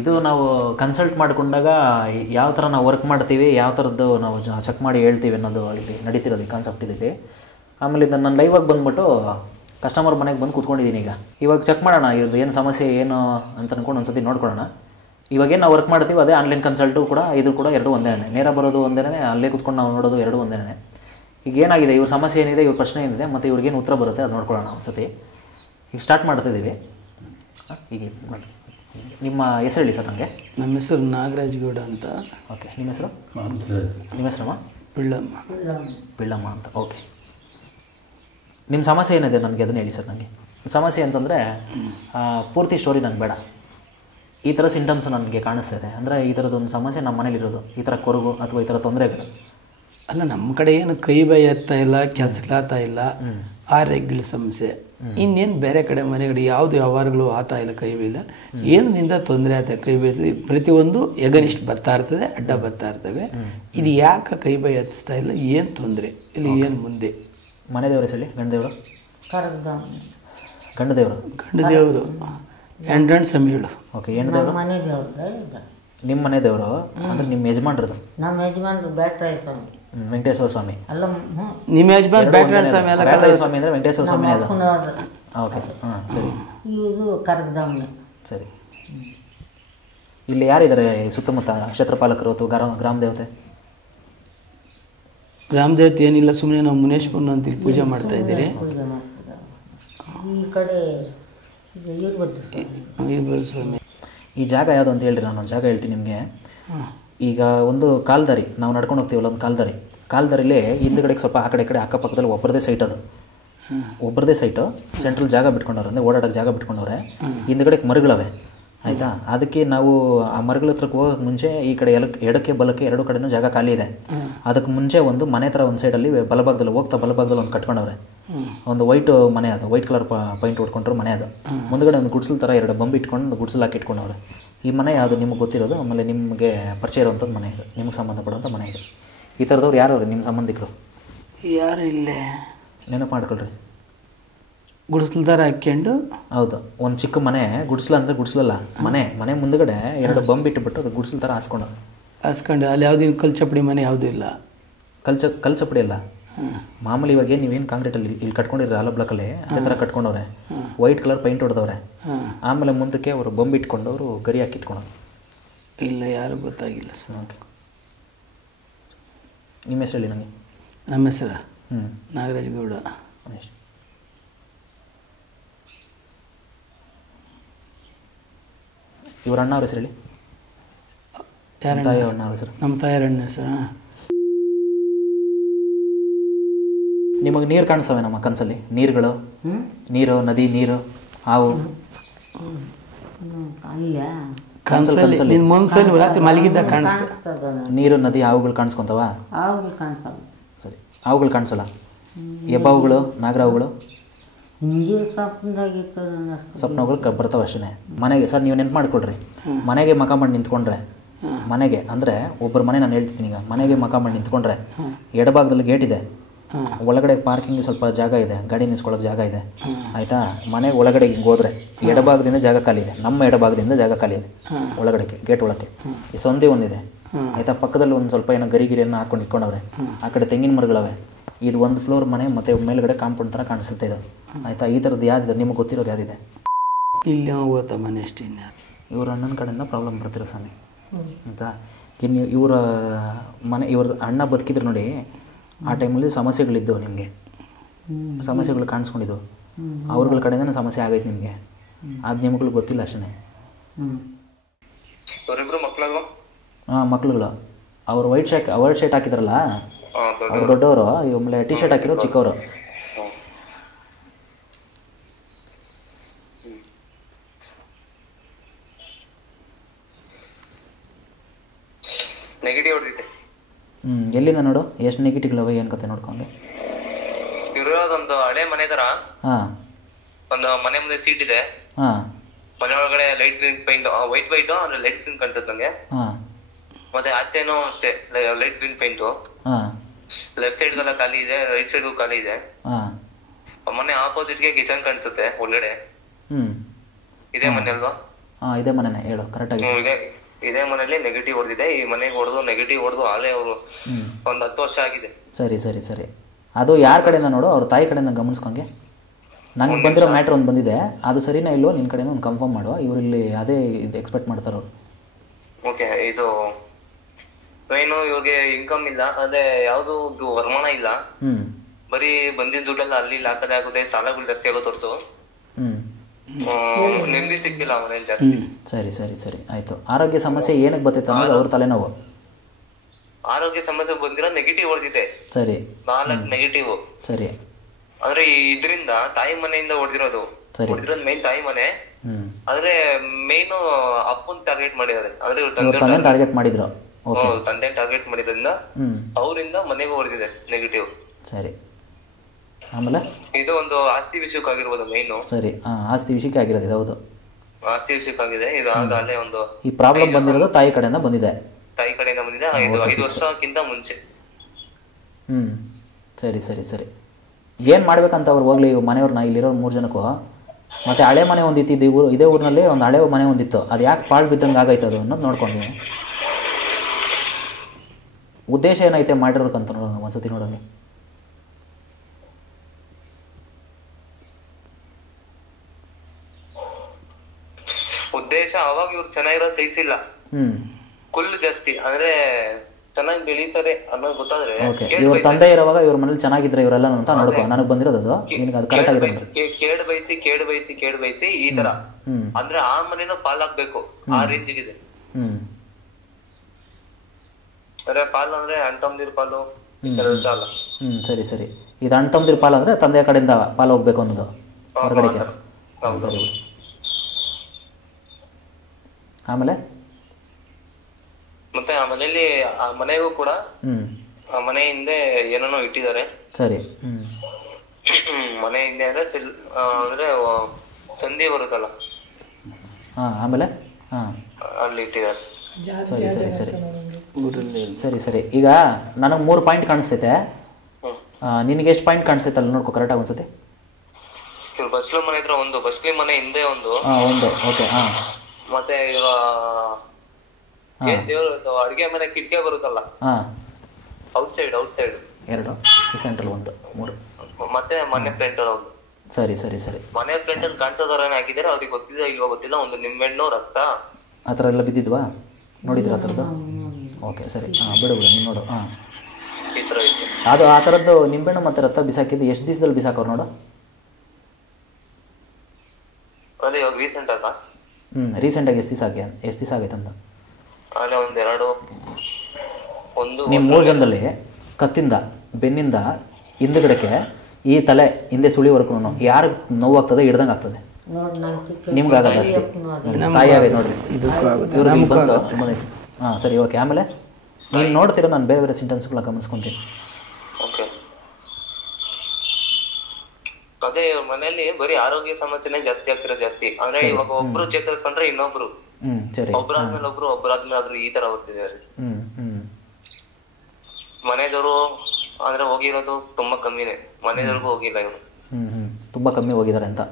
ಇದು ನಾವು ಕನ್ಸಲ್ಟ್ ಮಾಡಿಕೊಂಡಾಗ ಯಾವ ಥರ ನಾವು ವರ್ಕ್ ಮಾಡ್ತೀವಿ, ಯಾವ ಥರದ್ದು ನಾವು ಚೆಕ್ ಮಾಡಿ ಹೇಳ್ತೀವಿ ಅನ್ನೋದು ಇಲ್ಲಿ ನಡೀತಿರೋದು ಈ ಕಾನ್ಸೆಪ್ಟ್ ಇದಕ್ಕೆ. ಆಮೇಲೆ ಇದನ್ನು ನಾನು ಲೈವಾಗಿ ಬಂದುಬಿಟ್ಟು ಕಸ್ಟಮರ್ ಮನೆಗೆ ಬಂದು ಕೂತ್ಕೊಂಡಿದ್ದೀನಿ. ಇವಾಗ ಚೆಕ್ ಮಾಡೋಣ ಇವ್ರದ್ದು ಏನು ಸಮಸ್ಯೆ ಏನು ಅಂತ ಅಂದ್ಕೊಂಡು ಒಂದು ಸತಿ ನೋಡ್ಕೊಳ್ಳೋಣ. ಇವಾಗೇನು ನಾವು ವರ್ಕ್ ಮಾಡ್ತೀವಿ ಅದೇ ಆನ್ಲೈನ್ ಕನ್ಸಲ್ಟು ಕೂಡ ಇದು ಕೂಡ ಎರಡು ಒಂದೇ, ನೇರ ಬರೋದು ಒಂದೇ, ಅಲ್ಲೇ ಕೂತ್ಕೊಂಡು ನಾವು ನೋಡೋದು ಎರಡು ಒಂದೇ. ಈಗ ಏನಾಗಿದೆ, ಇವ್ರ ಸಮಸ್ಯೆ ಏನಿದೆ, ಇವ್ರ ಪ್ರಶ್ನೆ ಏನಿದೆ, ಮತ್ತು ಇವ್ರಿಗೇನು ಉತ್ತರ ಬರುತ್ತೆ ಅದು ನೋಡ್ಕೊಳ್ಳೋಣ ಒಂದು ಸತಿ. ಈಗ ಸ್ಟಾರ್ಟ್ ಮಾಡ್ತಿದ್ದೀವಿ. ಈಗ ನಿಮ್ಮ ಹೆಸರು ಹೇಳಿ ಸರ್ ನನಗೆ. ನಮ್ಮ ಹೆಸರು ನಾಗರಾಜ್ ಗೌಡ ಅಂತ. ಓಕೆ, ನಿಮ್ಮ ಹೆಸರು? ನಿಮ್ಮ ಹೆಸರಮ್ಮ? ಪಿಳ್ಳಮ್ಮ ಅಂತ. ಓಕೆ, ನಿಮ್ಮ ಸಮಸ್ಯೆ ಏನಿದೆ ನನಗೆ ಅದನ್ನು ಹೇಳಿ ಸರ್. ನನಗೆ ಸಮಸ್ಯೆ ಅಂತಂದರೆ ಪೂರ್ತಿ ಸ್ಟೋರಿ ನನಗೆ ಬೇಡ. ಈ ಥರ ಸಿಂಟಮ್ಸ್ ನನಗೆ ಕಾಣಿಸ್ತಾ ಇದೆ ಅಂದರೆ ಈ ಥರದೊಂದು ಸಮಸ್ಯೆ ನಮ್ಮ ಮನೇಲಿರೋದು, ಈ ಥರ ಕೊರಗು ಅಥವಾ ಈ ಥರ ತೊಂದರೆಗಳು. ಅಲ್ಲ, ನಮ್ಮ ಕಡೆ ಏನು ಕೈ ಬಾಯಿ ಎತ್ತಾ ಇಲ್ಲ, ಕೆಲಸಗಳಾಗ್ತಾ ಇಲ್ಲ, ಆರೋಗ್ಯಗಳ ಸಮಸ್ಯೆ. ಇನ್ನೇನು ಬೇರೆ ಕಡೆ ಮನೆಗಳು ಯಾವುದು ವ್ಯವಹಾರಗಳು ಆಗ್ತಾ ಇಲ್ಲ, ಕೈ ಬೈ ಇಲ್ಲ. ಏನು ನಿಂದ ತೊಂದರೆ ಆಗ್ತದೆ, ಕೈ ಬೈ ಪ್ರತಿಯೊಂದು ಎಗನಿಸ್ಟ್ ಬರ್ತಾ ಇರ್ತದೆ, ಅಡ್ಡ ಬರ್ತಾ ಇರ್ತವೆ. ಇದು ಯಾಕೆ ಕೈ ಬಾಯಿ ಎತ್ತಿಸ್ತಾ ಇಲ್ಲ, ಏನು ತೊಂದರೆ ಇಲ್ಲಿ, ಏನು ಮುಂದೆ? ಮನೆ ದೇವರು ಹೇಳಿ. ಗಂಡದೇವರು? ಗಂಡದೇವರು. ಗಂಡದೇವರು ಎಂಡ್ರನ್ ಸಮೀಳು. ಓಕೆ, ಹೆಣ್ಣು ನಿಮ್ಮ ಮನೆ ದೇವರು ಅಂದರೆ ನಿಮ್ಮ ಯಜಮಾನ್ರದ್ದು? ನಮ್ಮ ಯಜಮಾನ್ರು ಬ್ಯಾಟ್ರಾಯ ಸ್ವಾಮಿ, ವೆಂಕಟೇಶ್ವರ ಸ್ವಾಮಿ. ಅಲ್ಲ, ನಿಮ್ಮ ಯಜಮಾನ್ ಬ್ಯಾಟ್ರಾಯ ಸ್ವಾಮಿ ಅಲ್ಲ? ಬ್ಯಾಟ್ರಾಯ ಸ್ವಾಮಿ ಅಂದರೆ ವೆಂಕಟೇಶ್ವರ ಸ್ವಾಮಿನೇ ಅದು. ಓಕೆ, ಹಾಂ, ಸರಿ. ಇದು ಕರಗದಮ್ಮನೆ. ಸರಿ. ಇಲ್ಲಿ ಯಾರಿದ್ದಾರೆ ಸುತ್ತಮುತ್ತ ಕ್ಷೇತ್ರಪಾಲಕರು ಅಥವಾ ಗ್ರಾಮ ದೇವತೆ? ಗ್ರಾಮ ದೇವತೆ ಏನಿಲ್ಲ, ಸುಮ್ಮನೆ ನಾವು ಮುನೇಶ್ವರನ ಅಂತ ಇಲ್ಲಿ ಪೂಜೆ ಮಾಡ್ತಾ ಇದ್ದೀರಿ. ಈ ಕಡೆ ವೀರಭದ್ರ ಸ್ವಾಮಿ. ಈ ಜಾಗ ಯಾವುದು ಅಂತ ಹೇಳ್ರಿ, ನಾನು ಜಾಗ ಹೇಳ್ತೀನಿ ನಿಮಗೆ. ಈಗ ಒಂದು ಕಾಲ್ದಾರಿ ನಾವು ನಡ್ಕೊಂಡು ಹೋಗ್ತೀವಲ್ಲ, ಒಂದು ಕಾಲ್ದಾರಿಲಿ ಹಿಂದ್ಗಡೆಗೆ ಸ್ವಲ್ಪ ಆ ಕಡೆ ಅಕ್ಕಪಕ್ಕದಲ್ಲಿ ಒಬ್ಬರದೇ ಸೈಟ್, ಅದು ಒಬ್ಬರದೇ ಸೈಟು. ಸೆಂಟ್ರಲ್ ಜಾಗ ಬಿಟ್ಕೊಂಡವ್ರೆ, ಅಂದರೆ ಓಡಾಡೋಕ್ಕೆ ಜಾಗ ಬಿಟ್ಕೊಂಡವ್ರೆ. ಹಿಂದ್ಗಡೆಗೆ ಮರಗಳವೆ, ಆಯಿತಾ? ಅದಕ್ಕೆ ನಾವು ಆ ಮರಗಳ ಹತ್ರಕ್ಕೆ ಹೋಗೋಕ್ಕೆ ಮುಂಚೆ ಈ ಕಡೆ ಎಡಕ್ಕೆ ಬಲಕ್ಕೆ ಎರಡು ಕಡೆನೂ ಜಾಗ ಖಾಲಿ ಇದೆ. ಅದಕ್ಕೆ ಮುಂಚೆ ಒಂದು ಮನೆ ಥರ ಒಂದು ಸೈಡಲ್ಲಿ ಬಲಭಾಗದಲ್ಲಿ ಒಂದು ಕಟ್ಕೊಂಡವ್ರೆ. ಒಂದು ವೈಟ್ ಮನೆ, ಅದು ವೈಟ್ ಕಲರ್ ಪೈಂಟ್ ಹೊಡ್ಕೊಂಡ್ರು ಮನೆ. ಅದು ಮುಂದ್ಗಡೆ ಒಂದು ಗುಡ್ಸಲ್ ಥರ ಎರಡು ಬಂಬು ಇಟ್ಕೊಂಡು ಒಂದು ಗುಡ್ಸಲ್ ಹಾಕಿ ಇಟ್ಕೊಂಡವ್ರೆ. ಈ ಮನೆ ಯಾವುದು ನಿಮಗೆ ಗೊತ್ತಿರೋದು, ಆಮೇಲೆ ನಿಮಗೆ ಪರಿಚಯ ಇರುವಂಥದ್ದು ಮನೆ ಇದು, ನಿಮಗೆ ಸಂಬಂಧಪಡುವಂಥ ಮನೆ ಇದು. ಈ ಥರದವ್ರು ಯಾರು ನಿಮ್ಮ ಸಂಬಂಧಿಕರು? ಯಾರು ಇಲ್ಲೇ ನೆನಪು ಮಾಡ್ಕೊಳ್ರಿ. ಗುಡಿಸ್ಲು ಥರ ಹಾಕ್ಕೊಂಡು. ಹೌದು, ಒಂದು ಚಿಕ್ಕ ಮನೆ, ಗುಡಿಸ್ಲು ಅಂದರೆ ಗುಡಿಸ್ಲಲ್ಲ, ಮನೆ ಮುಂದ್ಗಡೆ ಎರಡು ಬಂಬ್ ಇಟ್ಟುಬಿಟ್ಟು ಅದು ಗುಡಿಸ್ಲು ಥರ ಹಾಸ್ಕೊಂಡು ಅಲ್ಲಿ ಯಾವುದೇನು ಕಲ್ಚಪಡಿ ಮನೆ ಯಾವುದೂ ಇಲ್ಲ. ಕಲ್ಚಪಡಿ ಇಲ್ಲ, ಮಾಮೂಲಿ ಇವಾಗ ನೀವೇನು ಕಾಂಕ್ರೀಟಲ್ಲಿ ಇಲ್ಲಿ ಕಟ್ಕೊಂಡಿರೋ ಆಲ ಬ್ಲಾಕಲ್ಲಿ ಅದೇ ಥರ ಕಟ್ಕೊಂಡವ್ರೆ. ವೈಟ್ ಕಲರ್ ಪೈಂಟ್ ಹೊಡೆದವ್ರೆ. ಆಮೇಲೆ ಮುಂದಕ್ಕೆ ಅವರು ಬೊಂಬು ಇಟ್ಕೊಂಡವರು ಗರಿ ಹಾಕಿ ಇಟ್ಕೊಳೋದು. ಇಲ್ಲ, ಯಾರು ಗೊತ್ತಾಗಿಲ್ಲ ಸರ್. ಓಕೆ, ನಿಮ್ಮ ಹೆಸರು ಹೇಳಿ ನನಗೆ. ನಮ್ಮ ಹೆಸರು ನಾಗರಾಜ್ ಗೌಡ. ಇವ್ರ ಅಣ್ಣ ಅವ್ರ ಹೆಸರು ಹೇಳಿ. ತಾಯಿ ಅಣ್ಣ ಹೆಸರು? ನಮ್ಮ ತಾಯಿಯರ ಅಣ್ಣ ಹೆಸರು. ನಿಮಗೆ ನೀರು ಕಾಣಿಸ್ತವೆ ನಮ್ಮ ಕನಸಲ್ಲಿ? ನೀರುಗಳು, ನೀರು, ನದಿ ನೀರು, ಹಾವು ಕನಸಲ್ಲಿ ಮನ್ಸಲ್ಲಿ ರಾತ್ರಿ ಮಲಗಿದ್ದಾಗ ಕಾಣಿಸ್ತದೆ. ನೀರು, ನದಿ, ಹಾವುಗಳು ಕಾಣಿಸ್ಕೊಂತವ? ಸರಿ, ಹಾವುಗಳು ಕಾಣಿಸಲ್ಲ. ಹೆಬ್ಬಾವುಗಳು, ನಾಗರಾವುಗಳು, ಸ್ವಪ್ನಗಳು ಬರ್ತಾವೆ ಅಷ್ಟೇ. ಮನೆಗೆ ಸರ್ ನೀವು ನೆನ್ಪು ಮಾಡಿಕೊಡ್ರಿ, ಮನೆಗೆ ಮಕ ಮಾಡಿ ನಿಂತ್ಕೊಂಡ್ರೆ, ಮನೆಗೆ ಅಂದರೆ ಒಬ್ಬರು ಮನೆ ನಾನು ಹೇಳ್ತಿದ್ದೀನಿ ಈಗ, ಮನೆಗೆ ಮಕ ಮಾಡಿ ನಿಂತ್ಕೊಂಡ್ರೆ ಎಡಭಾಗದಲ್ಲಿ ಗೇಟ್ ಇದೆ, ಒಳಗಡೆ ಪಾರ್ಕಿಂಗ್ ಸ್ವಲ್ಪ ಜಾಗ ಇದೆ, ಗಾಡಿ ನಿಲ್ಸ್ಕೊಳ್ಳೋಕೆ ಜಾಗ ಇದೆ, ಆಯಿತಾ? ಮನೆ ಒಳಗಡೆ ಹಿಂಗೆ ಹೋದರೆ ಎಡಭಾಗದಿಂದ ಜಾಗ ಖಾಲಿ ಇದೆ, ನಮ್ಮ ಎಡಭಾಗದಿಂದ ಜಾಗ ಖಾಲಿ ಇದೆ ಒಳಗಡೆಗೆ, ಗೇಟ್ ಒಳಗೆ. ಈ ಸಂಧಿ ಒಂದಿದೆ, ಆಯಿತಾ? ಪಕ್ಕದಲ್ಲಿ ಒಂದು ಸ್ವಲ್ಪ ಏನೋ ಗರಿಗಿರಿಯನ್ನು ಹಾಕ್ಕೊಂಡು ಇಟ್ಕೊಂಡವ್ರೆ. ಆ ಕಡೆ ತೆಂಗಿನ ಮರಗಳವೆ. ಇದು ಒಂದು ಫ್ಲೋರ್ ಮನೆ, ಮತ್ತು ಮೇಲ್ಗಡೆ ಕಾಂಪೌಂಡ್ ಥರ ಕಾಣಿಸುತ್ತೆ ಇದು, ಆಯಿತಾ? ಈ ಥರದ್ದು ಯಾವ್ದಿದೆ ನಿಮಗೆ ಗೊತ್ತಿರೋದು ಯಾವುದಿದೆ? ಇಲ್ಲಿ ಹೋಗ್ತಾ ಮನೆ ಅಷ್ಟೇ. ಇವ್ರ ಅಣ್ಣನ ಕಡೆಯಿಂದ ಪ್ರಾಬ್ಲಮ್ ಬರ್ತಿರೋ ಸ್ವಾಮಿ, ಆಯಿತಾ? ಇನ್ನು ಇವರ ಮನೆ, ಇವ್ರ ಅಣ್ಣ ಬದುಕಿದ್ರು ನೋಡಿ, ಆ ಟೈಮಲ್ಲಿ ಸಮಸ್ಯೆಗಳಿದ್ದವು, ನಿಮಗೆ ಸಮಸ್ಯೆಗಳು ಕಾಣಿಸ್ಕೊಂಡಿದ್ದವು, ಅವ್ರಗಳ ಕಡೆಯಿಂದ ಸಮಸ್ಯೆ ಆಗೈತೆ ನಿಮಗೆ, ಅದು ನಿಮಗೂ ಗೊತ್ತಿಲ್ಲ ಅಷ್ಟೇ. ಹಾಂ, ಮಕ್ಳುಗಳು. ಅವ್ರು ವೈಟ್ ಶರ್ಟ್ ಹಾಕಿದ್ರಲ್ಲ, ಅವ್ರು ದೊಡ್ಡವರು, ಆಮೇಲೆ ಟಿ ಶರ್ಟ್ ಹಾಕಿರೋ ಚಿಕ್ಕವರು. ಎಲ್ಲಿಂದ ನೋಡು, ಎಷ್ಟು ನೆಗೆಟಿವ್ಗಳವೆ, ಏನು ಕತೆ ನೋಡ್ಕೊಂಡು. ಇರೋದೊಂದು ಹಳೆ ಮನೆ ತರ. ಹಾಂ, ಒಂದು ಮನೆ ಮುಂದೆ ಸೀಟ್ ಇದೆ. ಹಾಂ, ಮನೆ ಒಳಗಡೆ ಲೈಟ್ ಗ್ರೀನ್ ಪೈಂಟ್, ವೈಟ್ ಅಂದ್ರೆ ಲೈಟ್ ಗ್ರೀನ್ ಕಾಣಿಸುತ್ತೆ ನಂಗೆ. ಹಾಂ, ಮತ್ತೆ ಆಚೆನೂ ಅಷ್ಟೇ ಲೈಟ್ ಗ್ರೀನ್ ಪೈಂಟು. ಹಾಂ, ಲೆಫ್ಟ್ ಸೈಡ್ಗೆಲ್ಲ ಖಾಲಿ ಇದೆ, ರೈಟ್ ಸೈಡ್ಗೂ ಖಾಲಿ ಇದೆ. ಹಾಂ, ಮನೆ ಆಪೋಸಿಟ್ಗೆ ಕಿಚನ್ ಕಾಣಿಸುತ್ತೆ ಒಳಗಡೆ. ಹ್ಞೂ, ಇದೇ ಮನೆ ಅಲ್ವಾ? ಹಾಂ ಇದೇ ಮನೆನೇ ಹೇಳು ಕರೆಕ್ಟಾಗಿ. ಇದೇ ಮನೇಲಿ ನೆಗೆಟಿವ್ ಹೊಡೆದಿದೆ. ಈ ಮನೆಗೆ ಹೊಡೆದು ನೆಗೆಟಿವ್ ಹೊಡೆದು ಆಲೇ ಅವರು ಒಂದು 10 ವರ್ಷ ಆಗಿದೆ. ಸರಿ ಸರಿ ಸರಿ. ಅದು ಯಾರ ಕಡೆಯಿಂದ ನೋಡು, ಅವ್ರ ತಾಯಿ ಕಡೆಯಿಂದ ಗಮನಿಸ್ಕೊಂಗೆ. ನನಗೆ ಬಂದಿರೋ ಮ್ಯಾಟ್ರ್ ಒಂದು ಬಂದಿದೆ, ಅದು ಸರಿನಾ ಇಲ್ವೋ ನಿನ್ನ ಕಡೆಯಿಂದ ಒಂದು ಕನ್ಫರ್ಮ್ ಮಾಡುವ. ಇವರು ಇಲ್ಲಿ ಅದೇ ಇದು ಎಕ್ಸ್ಪೆಕ್ಟ್ ಮಾಡ್ತಾರೆ ಅವ್ರು. ಓಕೆ, ಇದು ಏನು ಇವ್ರಿಗೆ ಇನ್ಕಮ್ ಇಲ್ಲ, ಅದೇ ಯಾವ್ದು ವರಮಾನ ಇಲ್ಲ. ಬರೀ ಬಂದಿದ್ದ ದುಡ್ಡೆಲ್ಲ ಅಲ್ಲಿ ಹಾಕದೇ ಆಗುತ್ತೆ, ಸಾಲಗಳು ಜಾಸ್ತಿ ಆಗೋದು ಹೊರತು ನೆಮ್ಮದಿ ಸಿಕ್ಕಿಲ್ಲ ಮನೇಲಿ ಜಾಸ್ತಿ. ಸರಿ ಸರಿ ಸರಿ ಆಯ್ತು. ಆರೋಗ್ಯ ಸಮಸ್ಯೆ ಏನಕ್ಕೆ ಬರ್ತೈತೆ ಅನ್ನೋದು ಅವ್ರ ತಲೆನೋವು. ಆರೋಗ್ಯ ಸಮಸ್ಯೆ ಬಂದಿರೋ ನೆಗೆಟಿವ್ ಹೊಡೆದಿದೆ. ಸರಿ, 4 ನೆಗೆಟಿವ್. ಸರಿ, ಅಂದ್ರೆ ಇದರಿಂದ ತಾಯಿ ಮನೆಯಿಂದ ಹೊಡೆದಿರೋದು. ಹೊಡೆದಿರೋದು ಮೈನ್ ತಾಯಿ ಮನೆ. ಆದ್ರೆ ಮೇನ್ ಅಪ್ಪನ್ ಟಾರ್ಗೆಟ್ ಮಾಡಿದ್ದಾರೆ. ಅಂದ್ರೆ ತಂದೆ ಟಾರ್ಗೆಟ್ ಮಾಡಿದ್ರು. ತಂದೆ ಟಾರ್ಗೆಟ್ ಮಾಡಿದ್ರಿಂದ ಅವರಿಂದ ಮನೆಗೂ ಹೊಡೆದಿದೆ ನೆಗೆಟಿವ್. ಸರಿ, ಆಮೇಲೆ ಇದು ಒಂದು ಆಸ್ತಿ ವಿಷಯಕ್ಕಾಗಿರ್ಬೋದು ಮೈನು. ಸರಿ, ಆಸ್ತಿ ವಿಷಯಕ್ಕೆ ಆಗಿರೋದು ಇದು. ಹೌದು, ಆಸ್ತಿ ವಿಷಯಕ್ಕಾಗಿದೆ ಇದು. ಆಗಲೇ ಒಂದು ಈ ಪ್ರಾಬ್ಲಮ್ ಬಂದಿರೋದು ತಾಯಿ ಕಡೆಯಿಂದ ಬಂದಿದೆ. ತಾಯಿ ಕಡೆಯಿಂದ ಬಂದಿದೆ 5 ವರ್ಷಕ್ಕಿಂತ ಮುಂಚೆ. ಸರಿ ಸರಿ ಸರಿ. ಏನು ಮಾಡ್ಬೇಕಂತ ಅವ್ರು ಹೋಗ್ಲಿ ಮನೆಯವ್ರನ್ನ, ಇಲ್ಲಿರೋ 3 ಜನಕ್ಕೂ. ಮತ್ತು ಹಳೆ ಮನೆ ಒಂದಿತ್ತು ಇದೇ ಊರಿನಲ್ಲಿ ಒಂದು ಹಳೆ ಮನೆ ಒಂದಿತ್ತು, ಅದು ಯಾಕೆ ಪಾಳು ಬಿದ್ದಂಗೆ ಆಗೈತೆ ಅದು ಅನ್ನೋದು ನೋಡ್ಕೊಂಡು ಉದ್ದೇಶ ಏನೈತೆ ಮಾಡಿರೋಕ್ಕಂತ ನೋಡೋಣ ಒಂದ್ಸತಿ. ನೋಡೋಂಗೆ ಉದ್ದೇಶ ಅವಾಗ ಇವ್ರು ಚೆನ್ನಾಗಿರೋ ಸೈಸಿಲ್ಲ, ಕುಲ್ಲು ಜಾಸ್ತಿ. ಅಂದ್ರೆ ಚೆನ್ನಾಗಿ ಬೆಳೀತಾರೆ ಅನ್ನೋದು ಗೊತ್ತಾದ್ರೆ. ಇವ್ರ ತಂದೆ ಇರುವಾಗ ಇವ್ರ ಮನೇಲಿ ಚೆನ್ನಾಗಿದ್ರೆ ಇವರೆಲ್ಲ ಅಂತ ನೋಡ್ಕೊ. ನನಗೆ ಬಂದಿರೋದು ಅದು ಕರೆಕ್ಟ್ ಆಗಿದೆ. ಕೇಡ್ ಬೈಸಿ ಈ ತರ ಅಂದ್ರೆ ಆ ಮನೇನ ಪಾಲಾಗ್ಬೇಕು, ಆ ರೇಂಜಿಗಿದೆ. ಅಂದ್ರೆ ಪಾಲು ಅಂದ್ರೆ ಅಣ್ಣ ತಮ್ಮದಿರ ಪಾಲು ಅಲ್ಲ. ಸರಿ ಸರಿ. ಇದು ಅಣ್ಣ ತಮ್ಮದಿರ ಪಾಲು ಅಂದ್ರೆ ತಂದೆಯ ಕಡೆಯಿಂದ ಪಾಲು ಹೋಗ್ಬೇಕು ಅನ್ನೋದು ಹೊರಗಡೆಗೆ. ಸರಿ. ಆಮೇಲೆ ಮತ್ತೆ ಆ ಮನೆಯಲ್ಲಿ ಆ ಮನೆಗೂ ಕೂಡ ಆ ಮನೆ ಹಿಂದೆ ಏನೋ ಇಟ್ಟಿದ್ದಾರೆ. ಸರಿ. ಮನೆ ಹಿಂದೆ ಅಂದ್ರೆ ಸಂಧಿ ಬರುತ್ತಲ್ಲ, ಆಮೇಲೆ ಅಲ್ಲಿ ಇಟ್ಟಿದ್ದಾರೆ. ಸರಿ ಸರಿ ಸರಿ ಸರಿ ಸರಿ. ಈಗ ನನಗೆ 3 ಪಾಯಿಂಟ್ ಕಾಣಿಸ್ತೈತೆ, ನಿನಗೆ ಎಷ್ಟು ಪಾಯಿಂಟ್ ಕಾಣಿಸ್ತೈತೆ ಅಲ್ಲಿ ನೋಡ್ಕೊ ಕರೆಕ್ಟಾಗಿ ಒಂದ್ಸತಿ. ಬಸ್ಲು ಮನೆ ಹತ್ರ ಒಂದು, ಬಸ್ಲಿ ಮನೆ ಹಿಂದೆ ಒಂದು. ಓಕೆ. ಮತ್ತೆ ದೇವ್ರ ಅಡಿಗೆ ಮನೆ ಕಿಟಕಿ ಬರುತ್ತಲ್ಲ, ಔಟ್ ಸೈಡ್ 2, ಸೆಂಟ್ರಲ್ 1, 3. ಮತ್ತೆ ಮನೆ ಫ್ರಂಟ್ ಒಂದು. ಸರಿ ಸರಿ ಸರಿ. ಮನೆ ಫ್ರಂಟ್ ಅಲ್ಲಿ ಕಾಣಿಸೋದವ್ರನ್ನ ಹಾಕಿದ್ದಾರೆ. ಅವ್ರಿಗೆ ಗೊತ್ತಿದೆ ಇಲ್ವಾ ಗೊತ್ತಿಲ್ಲ, ಒಂದು ನಿಂಬೆಹಣ್ಣು ರಕ್ತ ಆ ಥರ ಎಲ್ಲ ಬಿದ್ದಿದ್ವಾ? ನೋಡಿದ್ರ ಆ ಥರದ್ದು? ಓಕೆ ಸರಿ. ಬಿಡು ನೀನು ನೋಡು. ಈ ತರ ಇತ್ತು ಅದು. ಆ ಥರದ್ದು ನಿಂಬೆಹಣ್ಣು ಮತ್ತು ರಕ್ತ ಬಿಸಾಕಿದ್ದು ಎಷ್ಟು ದಿವಸದಲ್ಲಿ ಬಿಸಾಕೋರು ನೋಡು? ಅದೇ ಇವಾಗ ರೀಸೆಂಟ್ ಆಗ. ರೀಸೆಂಟಾಗಿ ಎಷ್ಟು ದಿವಸ ಆಗೈತೆ ಅಂತ? ಅಲ್ಲೇ ಒಂದು ನಿಮ್ಮ 3 ಜನದಲ್ಲಿ ಕತ್ತಿಂದ ಬೆನ್ನಿಂದ ಹಿಂದುಗಡೆಗೆ ಈ ತಲೆ ಹಿಂದೆ ಸುಳಿವರೆಗೂ ಯಾರು ನೋವಾಗ್ತದೆ ಹಿಡ್ದಂಗೆ ಆಗ್ತದೆ? ನಿಮ್ಗಾಗ ಜಾಸ್ತಿ, ತಾಯಿ ಆಗೈತೆ ನೋಡ್ರಿ. ಸರಿ ಓಕೆ. ಆಮೇಲೆ ನೀನು ನೋಡ್ತೀರ, ನಾನು ಬೇರೆ ಬೇರೆ ಸಿಂಟಮ್ಸ್ಗಳ ಗಮನಿಸ್ಕೊತೀನಿ. ಓಕೆ. ಅದೇ ಮನೆಯಲ್ಲಿ ಬರೀ ಆರೋಗ್ಯ ಸಮಸ್ಯೆನೇ ಜಾಸ್ತಿ ಆಗ್ತಿರೋದು ಜಾಸ್ತಿ. ಅಂದ್ರೆ ಇವಾಗ ಒಬ್ರು ಚೇತರಿಸ್ಕೊಂಡ್ರೆ ಇನ್ನೊಬ್ರು, ಒಬ್ರಾದ್ಮೇಲೆ ಒಬ್ರಾದ್ಮೇಲೆ ಈ ತರ ಬರ್ತಿದ್ದಾರೆ. ಮನೆದವರು ಅಂದ್ರೆ ಹೋಗಿರೋದು ತುಂಬಾ ಕಮ್ಮಿನೇ, ಮನೆದವ್ರಿಗೂ ಹೋಗಿಲ್ಲ ಇವರು. ತುಂಬಾ ಕಮ್ಮಿ ಹೋಗಿದ್ದಾರೆ ಅಂತ.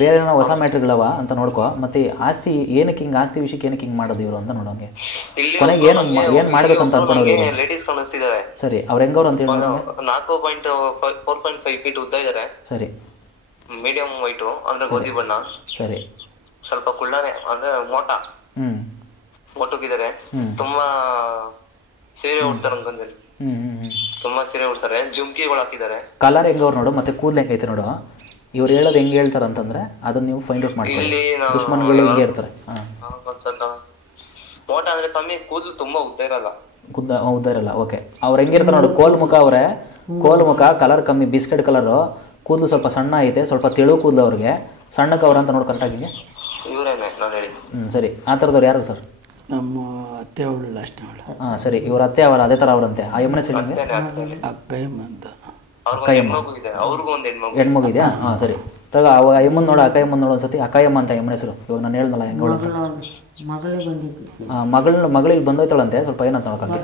ಬೇರೆ ಹೊಸ ಮ್ಯಾಟ್ರಿಗಳವ ಅಂತ ನೋಡ್ಕೊ. ಮತ್ತೆ ಆಸ್ತಿ ಏನಕ್ಕೆ ಹಿಂಗೆ, ಆಸ್ತಿ ವಿಷಯಕ್ಕೆ ಏನಕ್ಕೆ ಹಿಂಗೆ ಮಾಡೋದು ಇವರು ಅಂತ ನೋಡೋಂಗೆ. ಕೊನೆಗೆ ಏನು ಮಾಡ್ಬೇಕಂತ ಅನ್ಕೊಂಡವ್ರು ಲೇಡೀಸ್ ಕಾಣಿಸ್ತಿದ್ದಾರೆ. ಸರಿ, ಅವ್ರು ಹೆಂಗವ್ರು ಅಂತ ಹೇಳಿ? 4.4.5 ಫೀಟ್ ಉದ್ದ ಇದಾರೆ. ಸರಿ. ಮೀಡಿಯಂ ವೈಟು, ಅಂದ್ರೆ ಗೋಧಿ ಬಣ್ಣ. ಸರಿ. ಸ್ವಲ್ಪ ಕುಳ್ಳಾನೆ, ಅಂದ್ರೆ ಮೊಟ್ಟಗಿದ್ದಾರೆ. ತುಂಬಾ ಸೀರೆ ಉಡ್ತಾರೆ ಅನ್ಕೊಂಡ್ರಿ. ತುಂಬಾ ಸೀರೆ ಉಡ್ತಾರೆ, ಜುಮ್ಕಿಗಳು ಹಾಕಿದ್ದಾರೆ. ಕಲರ್ ಹೆಂಗವ್ರು ನೋಡು, ಮತ್ತೆ ಕೂದಲು ಹೆಂಗೈತೆ ನೋಡು. ಇವ್ರು ಹೇಳೋದು ಹೆಂಗೆ ಹೇಳ್ತಾರೆ ಅಂತಂದ್ರೆ ಅದನ್ನ ನೀವು ಫೈಂಡ್ ಔಟ್ ಮಾಡ್ಕೊಳ್ಳಿ. ದುಶ್ಮನ್ಗಳು ಹಿಂಗೆ ಇರ್ತಾರೆ. ಮೋಟ ಅಂದ್ರೆ ಕಮ್ಮಿ, ಕೂದಲು ತುಂಬಾ ಉದ್ದ ಇರಲ್ಲ. ಉದ್ದ ಇರಲ್ಲ. ಓಕೆ. ಅವ್ರು ಹೆಂಗಿರ್ತಾರೆ ನೋಡು, ಕೋಲ್ ಮುಖ, ಕಲರ್ ಕಮ್ಮಿ, ಬಿಸ್ಕೆಟ್ ಕಲರು, ಕೂದಲು ಸ್ವಲ್ಪ ಸಣ್ಣ ಐತೆ, ಸ್ವಲ್ಪ ತೆಳು ಕೂದಲು ಅವ್ರಿಗೆ, ಸಣ್ಣಕ್ಕೆ ಅವ್ರ ಅಂತ ನೋಡಿ ಕರೆಕ್ಟಾಗಿ. ಸರಿ. ಆ ಥರದವ್ರು ಯಾರು ಸರ್? ನಮ್ಮ ಅತ್ತೆ ಅವಳು ಲಾಸ್ಟ್ ಅವಳು. ಸರಿ. ಇವ್ರ ಅತ್ತೆ ಅವರ ಅದೇ ಥರ ಅವ್ರಂತೆ. ಆ ಯಮ್ಮನ ಹೆಸರು ಅಕ್ಕಯ್ಯಮ್ಮ ಅಂತ. ಅಕ್ಕಯ್ಯಮ್ಮ. ಹೆಣ್ಮಗು ಇದೆಯಾ? ಸರಿ. ತಗ ಅವಾಗ ಅಯ್ಯಮ್ಮನ ನೋಡು, ಅಕ್ಕಯ್ಯಮ್ಮನ ನೋಡು ಒಂದ್ಸತಿ. ಅಕ್ಕಯ್ಯಮ್ಮ ಅಂತ ಯಮ್ಮನ ಹೆಸರು. ಇವಾಗ ನಾನು ಹೇಳ್ದಲ್ಲ ಹೆಂಗವಳು ಅಂತ. ಮಗಳಿಗೆ ಬಂದೋಯ್ತಾಳಂತೆ. ಸ್ವಲ್ಪ ಏನಂತ ನೋಡ್ಕೊಂಡೆ.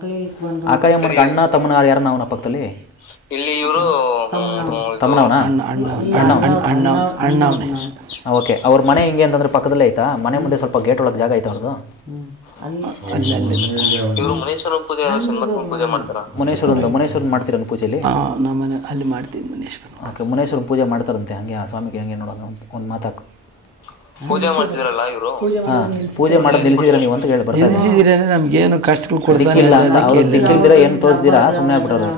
ಮಕ್ಕಳಿಗೆ ಬಂದು ಆಕಾಯಮ್ಮನಿಗೆ ಅಣ್ಣ ತಮ್ಮನ ಯಾರನ್ನ ಅವನ ಪಕ್ಕದಲ್ಲಿ ಇಲ್ಲಿ ಇವರು ತಮ್ಮನವನ ಅಣ್ಣ ಅವನೇ. ಓಕೆ. ಅವ್ರ ಮನೆ ಹಿಂಗೆ ಅಂತಂದ್ರೆ ಪಕ್ಕದಲ್ಲೇ ಐತಾ? ಮನೆ ಮುಂದೆ ಸ್ವಲ್ಪ ಗೇಟ್ ಒಳಗೆ ಜಾಗ ಐತಾ ಅವ್ರದ್ದು? ಇವರು ಮುನೇಶ್ವರ ಪೂಜೆ ಶನಿಮಹಾತ್ಮನ ಪೂಜೆ ಮಾಡ್ತಾರ. ಮುನೇಶ್ವರನ್ ಮಾಡ್ತೀರ ಪೂಜೆಯಲ್ಲಿ? ನಮ್ಮನೆ ಅಲ್ಲಿ ಮಾಡ್ತೀನಿ ಮುನೇಶ್ವರ. ಓಕೆ. ಮುನೇಶ್ವರನ್ ಪೂಜೆ ಮಾಡ್ತಾರಂತೆ. ಹಂಗೆ ಆ ಸ್ವಾಮಿಗೆ ಹಂಗೆ ನೋಡೋದು ಒಂದು ಮಾತಾಕು. ಪೂಜೆ ಮಾಡ್ತಿದ್ರಲ್ಲ ಇವರು, ಹಾಂ, ಪೂಜೆ ಮಾಡೋದು ನಿಲ್ಸಿದ್ದೀರಾ ನೀವು ಅಂತ ಹೇಳಿ ಬರ್ತಾರೆ. ನಿಲ್ಸಿದ್ದೀರಾ ಅಂದ್ರೆ ನಮ್ಗೇನು ಕಷ್ಟಗಳು ಕೊಡ್ತಾನೆ ದಿಕ್ಕಿಲ್ಲ ಅಂತ ಅವ್ರು ದಿಕ್ಕಿಲ್ದಿರ ಏನು ತೋರಿಸ್ದಿರಾ ಸುಮ್ಮನೆ ಆಗ್ಬಿಟ್ಟವ್ರು.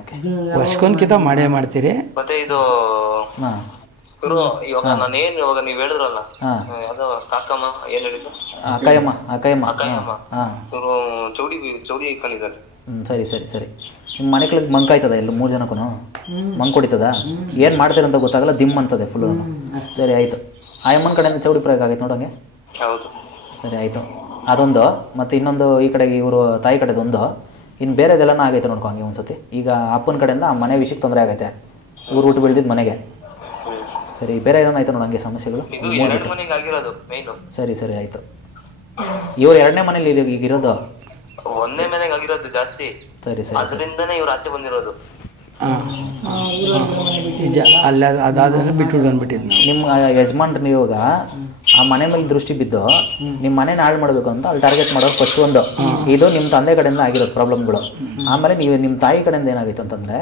ಓಕೆ. ವರ್ಷಕ್ಕೊಂದ್ಕಿಂತ ಮಾಡೇ ಮಾಡ್ತೀರಿ. ಮತ್ತೆ ಇದು ಹಾಂ ಇವರು ಇವಾಗ ನಾನೇನು ಇವಾಗ ನೀವ್ ಹೇಳಿದ್ರಲ್ಲ ಯಾವ್ದೋ ಕಾಕಮ್ಮ ಏನ್ ಹೇಳಿದ್ರು, ಅಕಾಯಮ್ಮ. ಹಾಂ, ಇವರು ಚೌಡಿ ಕಂಡಿದ್ದಾರೆ. ಸರಿ ಸರಿ ಸರಿ. ನಿಮ್ಮ ಮನೆ ಕಡೆಗೆ ಮಂಕ್ ಆಯ್ತದ ಎಲ್ಲ 3 ಜನಕ್ಕೂ ಮಂಕ್ ಹೊಡಿತದ? ಏನು ಮಾಡ್ತೀರ ಅಂತ ಗೊತ್ತಾಗಲ್ಲ, ದಿಮ್ ಅಂತದೆ ಫುಲ್ಲು. ಸರಿ ಆಯಿತು. ಆಯಮ್ಮನ ಕಡೆಯಿಂದ ಚೌಡಿ ಪ್ರಯೋಗ ಆಗೈತೆ ನೋಡಂಗೆ. ಹೌದು. ಸರಿ ಆಯಿತು. ಅದೊಂದು. ಮತ್ತು ಇನ್ನೊಂದು ಈ ಕಡೆಗೆ ಇವರು ತಾಯಿ ಕಡೆದೊಂದು. ಇನ್ನು ಬೇರೆದೆಲ್ಲನೂ ಆಗೈತೆ ನೋಡ್ಕೊ ಹಂಗೆ ಒಂದು ಸತಿ. ಈಗ ಅಪ್ಪನ ಕಡೆಯಿಂದ ಆ ಮನೆ ವಿಷಯಕ್ಕೆ ತೊಂದರೆ ಆಗೈತೆ, ಇವ್ರು ಹುಟ್ಟು ಬೆಳೆದಿದ್ದು ಮನೆಗೆ. ಸರಿ, ಬೇರೆ ಏನೋ ಆಯ್ತು ನೋಡಂಗೆ ಸಮಸ್ಯೆಗಳು? ಸರಿ ಸರಿ ಆಯಿತು. ಇವ್ರು 2ನೇ ಮನೇಲಿ ಈಗ ಇರೋದು? ಒಂದೇ ಮನೆಗೆ ಆಗಿರೋದು ಜಾಸ್ತಿ. ಸರಿ ಸರಿ. ಅದರಿಂದನೇ ಇವ್ರು ಆಚೆ ಬಂದಿರೋದು. ನಿಜ. ಅಲ್ಲ ಅದಾದ್ರೆ ಬಿಟ್ಟು ಬಂದ್ಬಿಟ್ಟಿದ್ದು ನಾವು. ನಿಮ್ಮ ಯಜಮಾನ್ರು ಇವಾಗ ಆ ಮನೆ ಮೇಲೆ ದೃಷ್ಟಿ ಬಿದ್ದು ನಿಮ್ಮ ಮನೇನ ಹಾಳು ಮಾಡಬೇಕು ಅಂತ ಅಲ್ಲಿ ಟಾರ್ಗೆಟ್ ಮಾಡೋದು ಫಸ್ಟ್ ಒಂದು. ಇದು ನಿಮ್ಮ ತಂದೆ ಕಡೆಯಿಂದ ಆಗಿರೋದು ಪ್ರಾಬ್ಲಮ್ಗಳು. ಆಮೇಲೆ ನೀವು ನಿಮ್ಮ ತಾಯಿ ಕಡೆಯಿಂದ ಏನಾಗಿತ್ತು ಅಂತಂದರೆ,